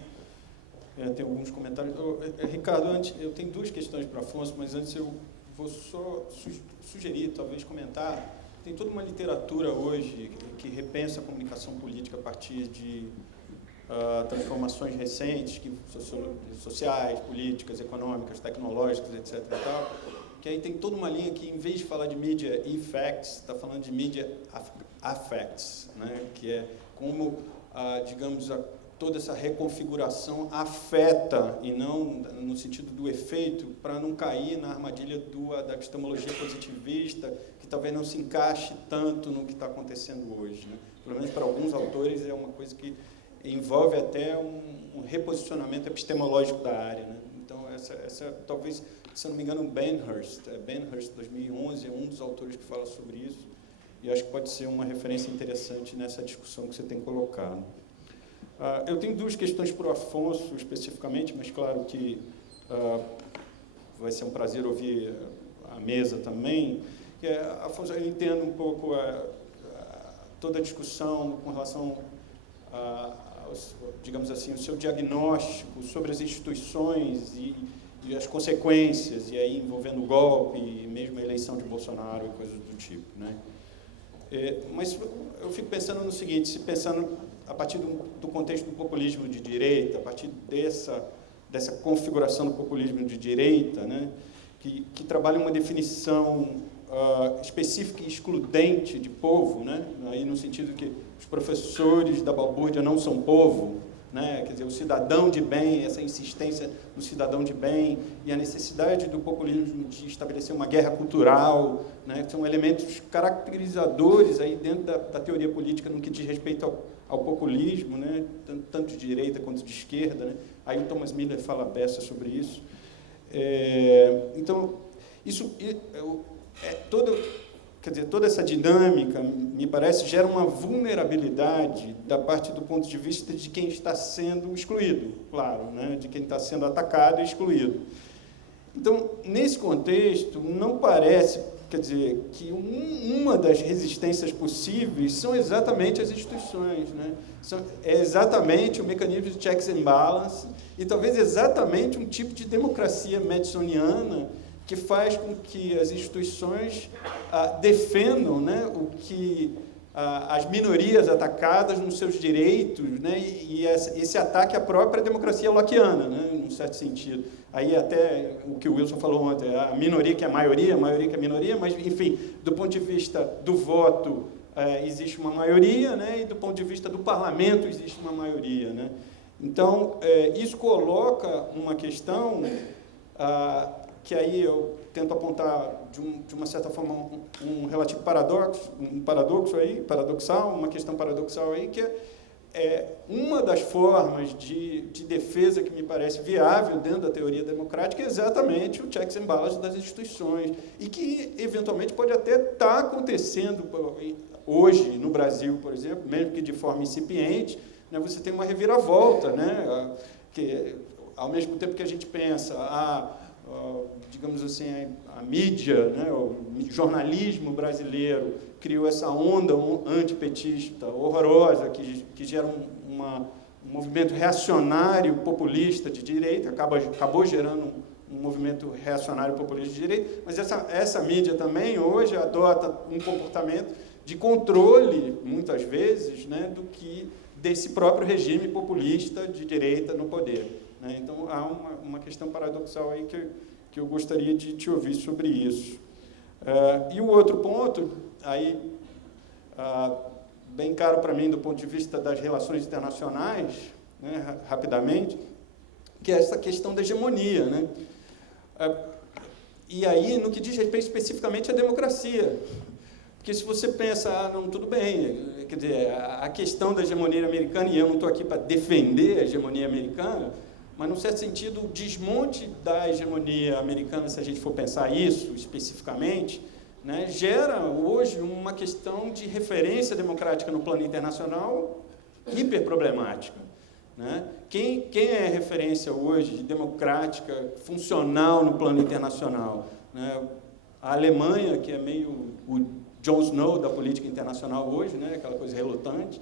Tem alguns comentários. Ricardo, antes, eu tenho 2 questões para Afonso, mas antes eu vou só sugerir, talvez comentar. Tem toda uma literatura hoje que repensa a comunicação política a partir de transformações recentes, sociais, políticas, econômicas, tecnológicas, etc. E tal, que aí tem toda uma linha que, em vez de falar de media effects, está falando de media affects, né? Que é como, digamos, toda essa reconfiguração afeta, e não no sentido do efeito, para não cair na armadilha da epistemologia positivista, que talvez não se encaixe tanto no que está acontecendo hoje, né? Pelo menos para alguns autores é uma coisa que envolve até um reposicionamento epistemológico da área, né? Então, essa talvez, se eu não me engano, Benhurst, 2011, é um dos autores que fala sobre isso, e acho que pode ser uma referência interessante nessa discussão que você tem colocado. Eu tenho 2 questões para o Afonso, especificamente, mas claro que vai ser um prazer ouvir a mesa também. Afonso, eu entendo um pouco toda a discussão com relação digamos assim, o seu diagnóstico sobre as instituições e as consequências, e aí envolvendo o golpe e mesmo a eleição de Bolsonaro e coisas do tipo, né? Mas eu fico pensando no seguinte, se pensando a partir do contexto do populismo de direita, a partir dessa configuração do populismo de direita, né, que trabalha uma definição específica e excludente de povo, né, aí no sentido que os professores da balbúrdia não são povo, né? Quer dizer, o cidadão de bem, essa insistência no cidadão de bem e a necessidade do populismo de estabelecer uma guerra cultural, né? Que são elementos caracterizadores aí dentro da teoria política no que diz respeito ao populismo, né? Tanto de direita quanto de esquerda, né? Aí o Thomas Miller fala a beça sobre isso. Então, isso toda essa dinâmica, me parece, gera uma vulnerabilidade da parte do ponto de vista de quem está sendo excluído, claro, né? De quem está sendo atacado e excluído. Então, nesse contexto, não parece, quer dizer, que uma das resistências possíveis são exatamente as instituições, né? É exatamente o mecanismo de checks and balance e talvez exatamente um tipo de democracia madisoniana que faz com que as instituições defendam, né, o que as minorias atacadas nos seus direitos, né, e esse ataque à própria democracia lockeana, né, num certo sentido. Aí até o que o Wilson falou ontem, a minoria que é a maioria que é a minoria, mas, enfim, do ponto de vista do voto, existe uma maioria, né, e do ponto de vista do parlamento existe uma maioria, né. Então, isso coloca uma questão que aí eu tento apontar de uma certa forma um relativo paradoxal, uma questão paradoxal aí, que é uma das formas de defesa que me parece viável dentro da teoria democrática é exatamente o checks and balances das instituições, e que eventualmente pode até estar acontecendo hoje no Brasil, por exemplo, mesmo que de forma incipiente, né, você tem uma reviravolta, né, que ao mesmo tempo que a gente pensa digamos assim, a mídia, né, o jornalismo brasileiro criou essa onda antipetista horrorosa que gera um movimento reacionário populista de direita, acabou gerando um movimento reacionário populista de direita, mas essa mídia também hoje adota um comportamento de controle, muitas vezes, né, desse próprio regime populista de direita no poder. Então, há uma questão paradoxal aí que eu gostaria de te ouvir sobre isso. E o outro ponto, aí, bem caro para mim do ponto de vista das relações internacionais, né, rapidamente, que é essa questão da hegemonia, né? E aí, no que diz respeito especificamente à democracia. Porque se você pensa, não, tudo bem, quer dizer, a questão da hegemonia americana, e eu não estou aqui para defender a hegemonia americana, mas, num certo sentido, o desmonte da hegemonia americana, se a gente for pensar isso especificamente, né, gera hoje uma questão de referência democrática no plano internacional hiperproblemática. Né? Quem é referência hoje democrática, funcional no plano internacional? Né? A Alemanha, que é meio o Jon Snow da política internacional hoje, né, aquela coisa relutante.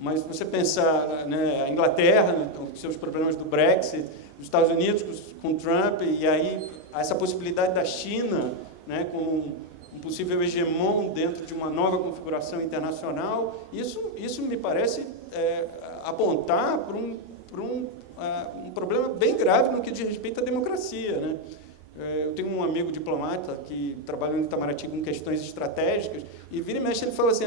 Mas se você pensar, né, a Inglaterra, com seus problemas do Brexit, os Estados Unidos com Trump, e aí essa possibilidade da China, né, como um possível hegemon dentro de uma nova configuração internacional, isso me parece apontar para um problema bem grave no que diz respeito à democracia. Né? Eu tenho um amigo diplomata que trabalha no Itamaraty com questões estratégicas, e vira e mexe ele fala assim,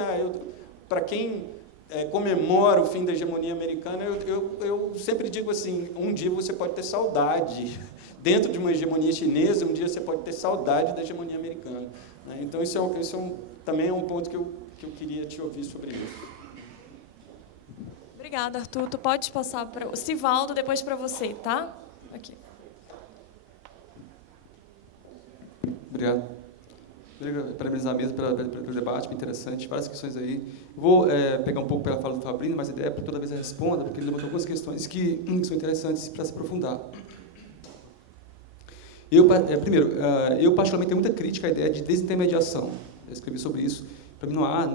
para quem comemora o fim da hegemonia americana, eu sempre digo assim, um dia você pode ter saudade, dentro de uma hegemonia chinesa, um dia você pode ter saudade da hegemonia americana. Né? Então, isso também é um ponto que eu queria te ouvir sobre isso. Obrigada, Arthur. Tu pode passar para o Sivaldo, depois para você, tá? Aqui. Obrigado. Parabenizar a mesa pelo debate, muito interessante, várias questões aí. Vou pegar um pouco pela fala do Fabrino, mas a ideia é que toda vez ele responda, porque ele levantou algumas questões que são interessantes para se aprofundar. Primeiro, eu particularmente tenho muita crítica à ideia de desintermediação. Eu escrevi sobre isso. Para mim não há...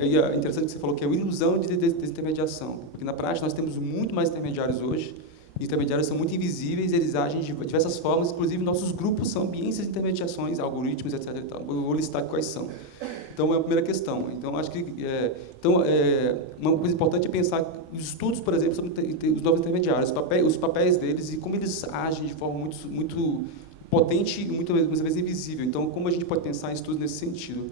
É interessante que você falou que é uma ilusão de desintermediação, porque na prática nós temos muito mais intermediários hoje, e intermediários são muito invisíveis, eles agem de diversas formas, inclusive nossos grupos são ambientes de intermediações, algoritmos, etc. E tal. Eu vou listar quais são. Então, é a primeira questão. Então, acho que uma coisa importante é pensar os estudos, por exemplo, sobre os novos intermediários, os papéis deles e como eles agem de forma muito potente e muitas vezes invisível. Então, como a gente pode pensar em estudos nesse sentido?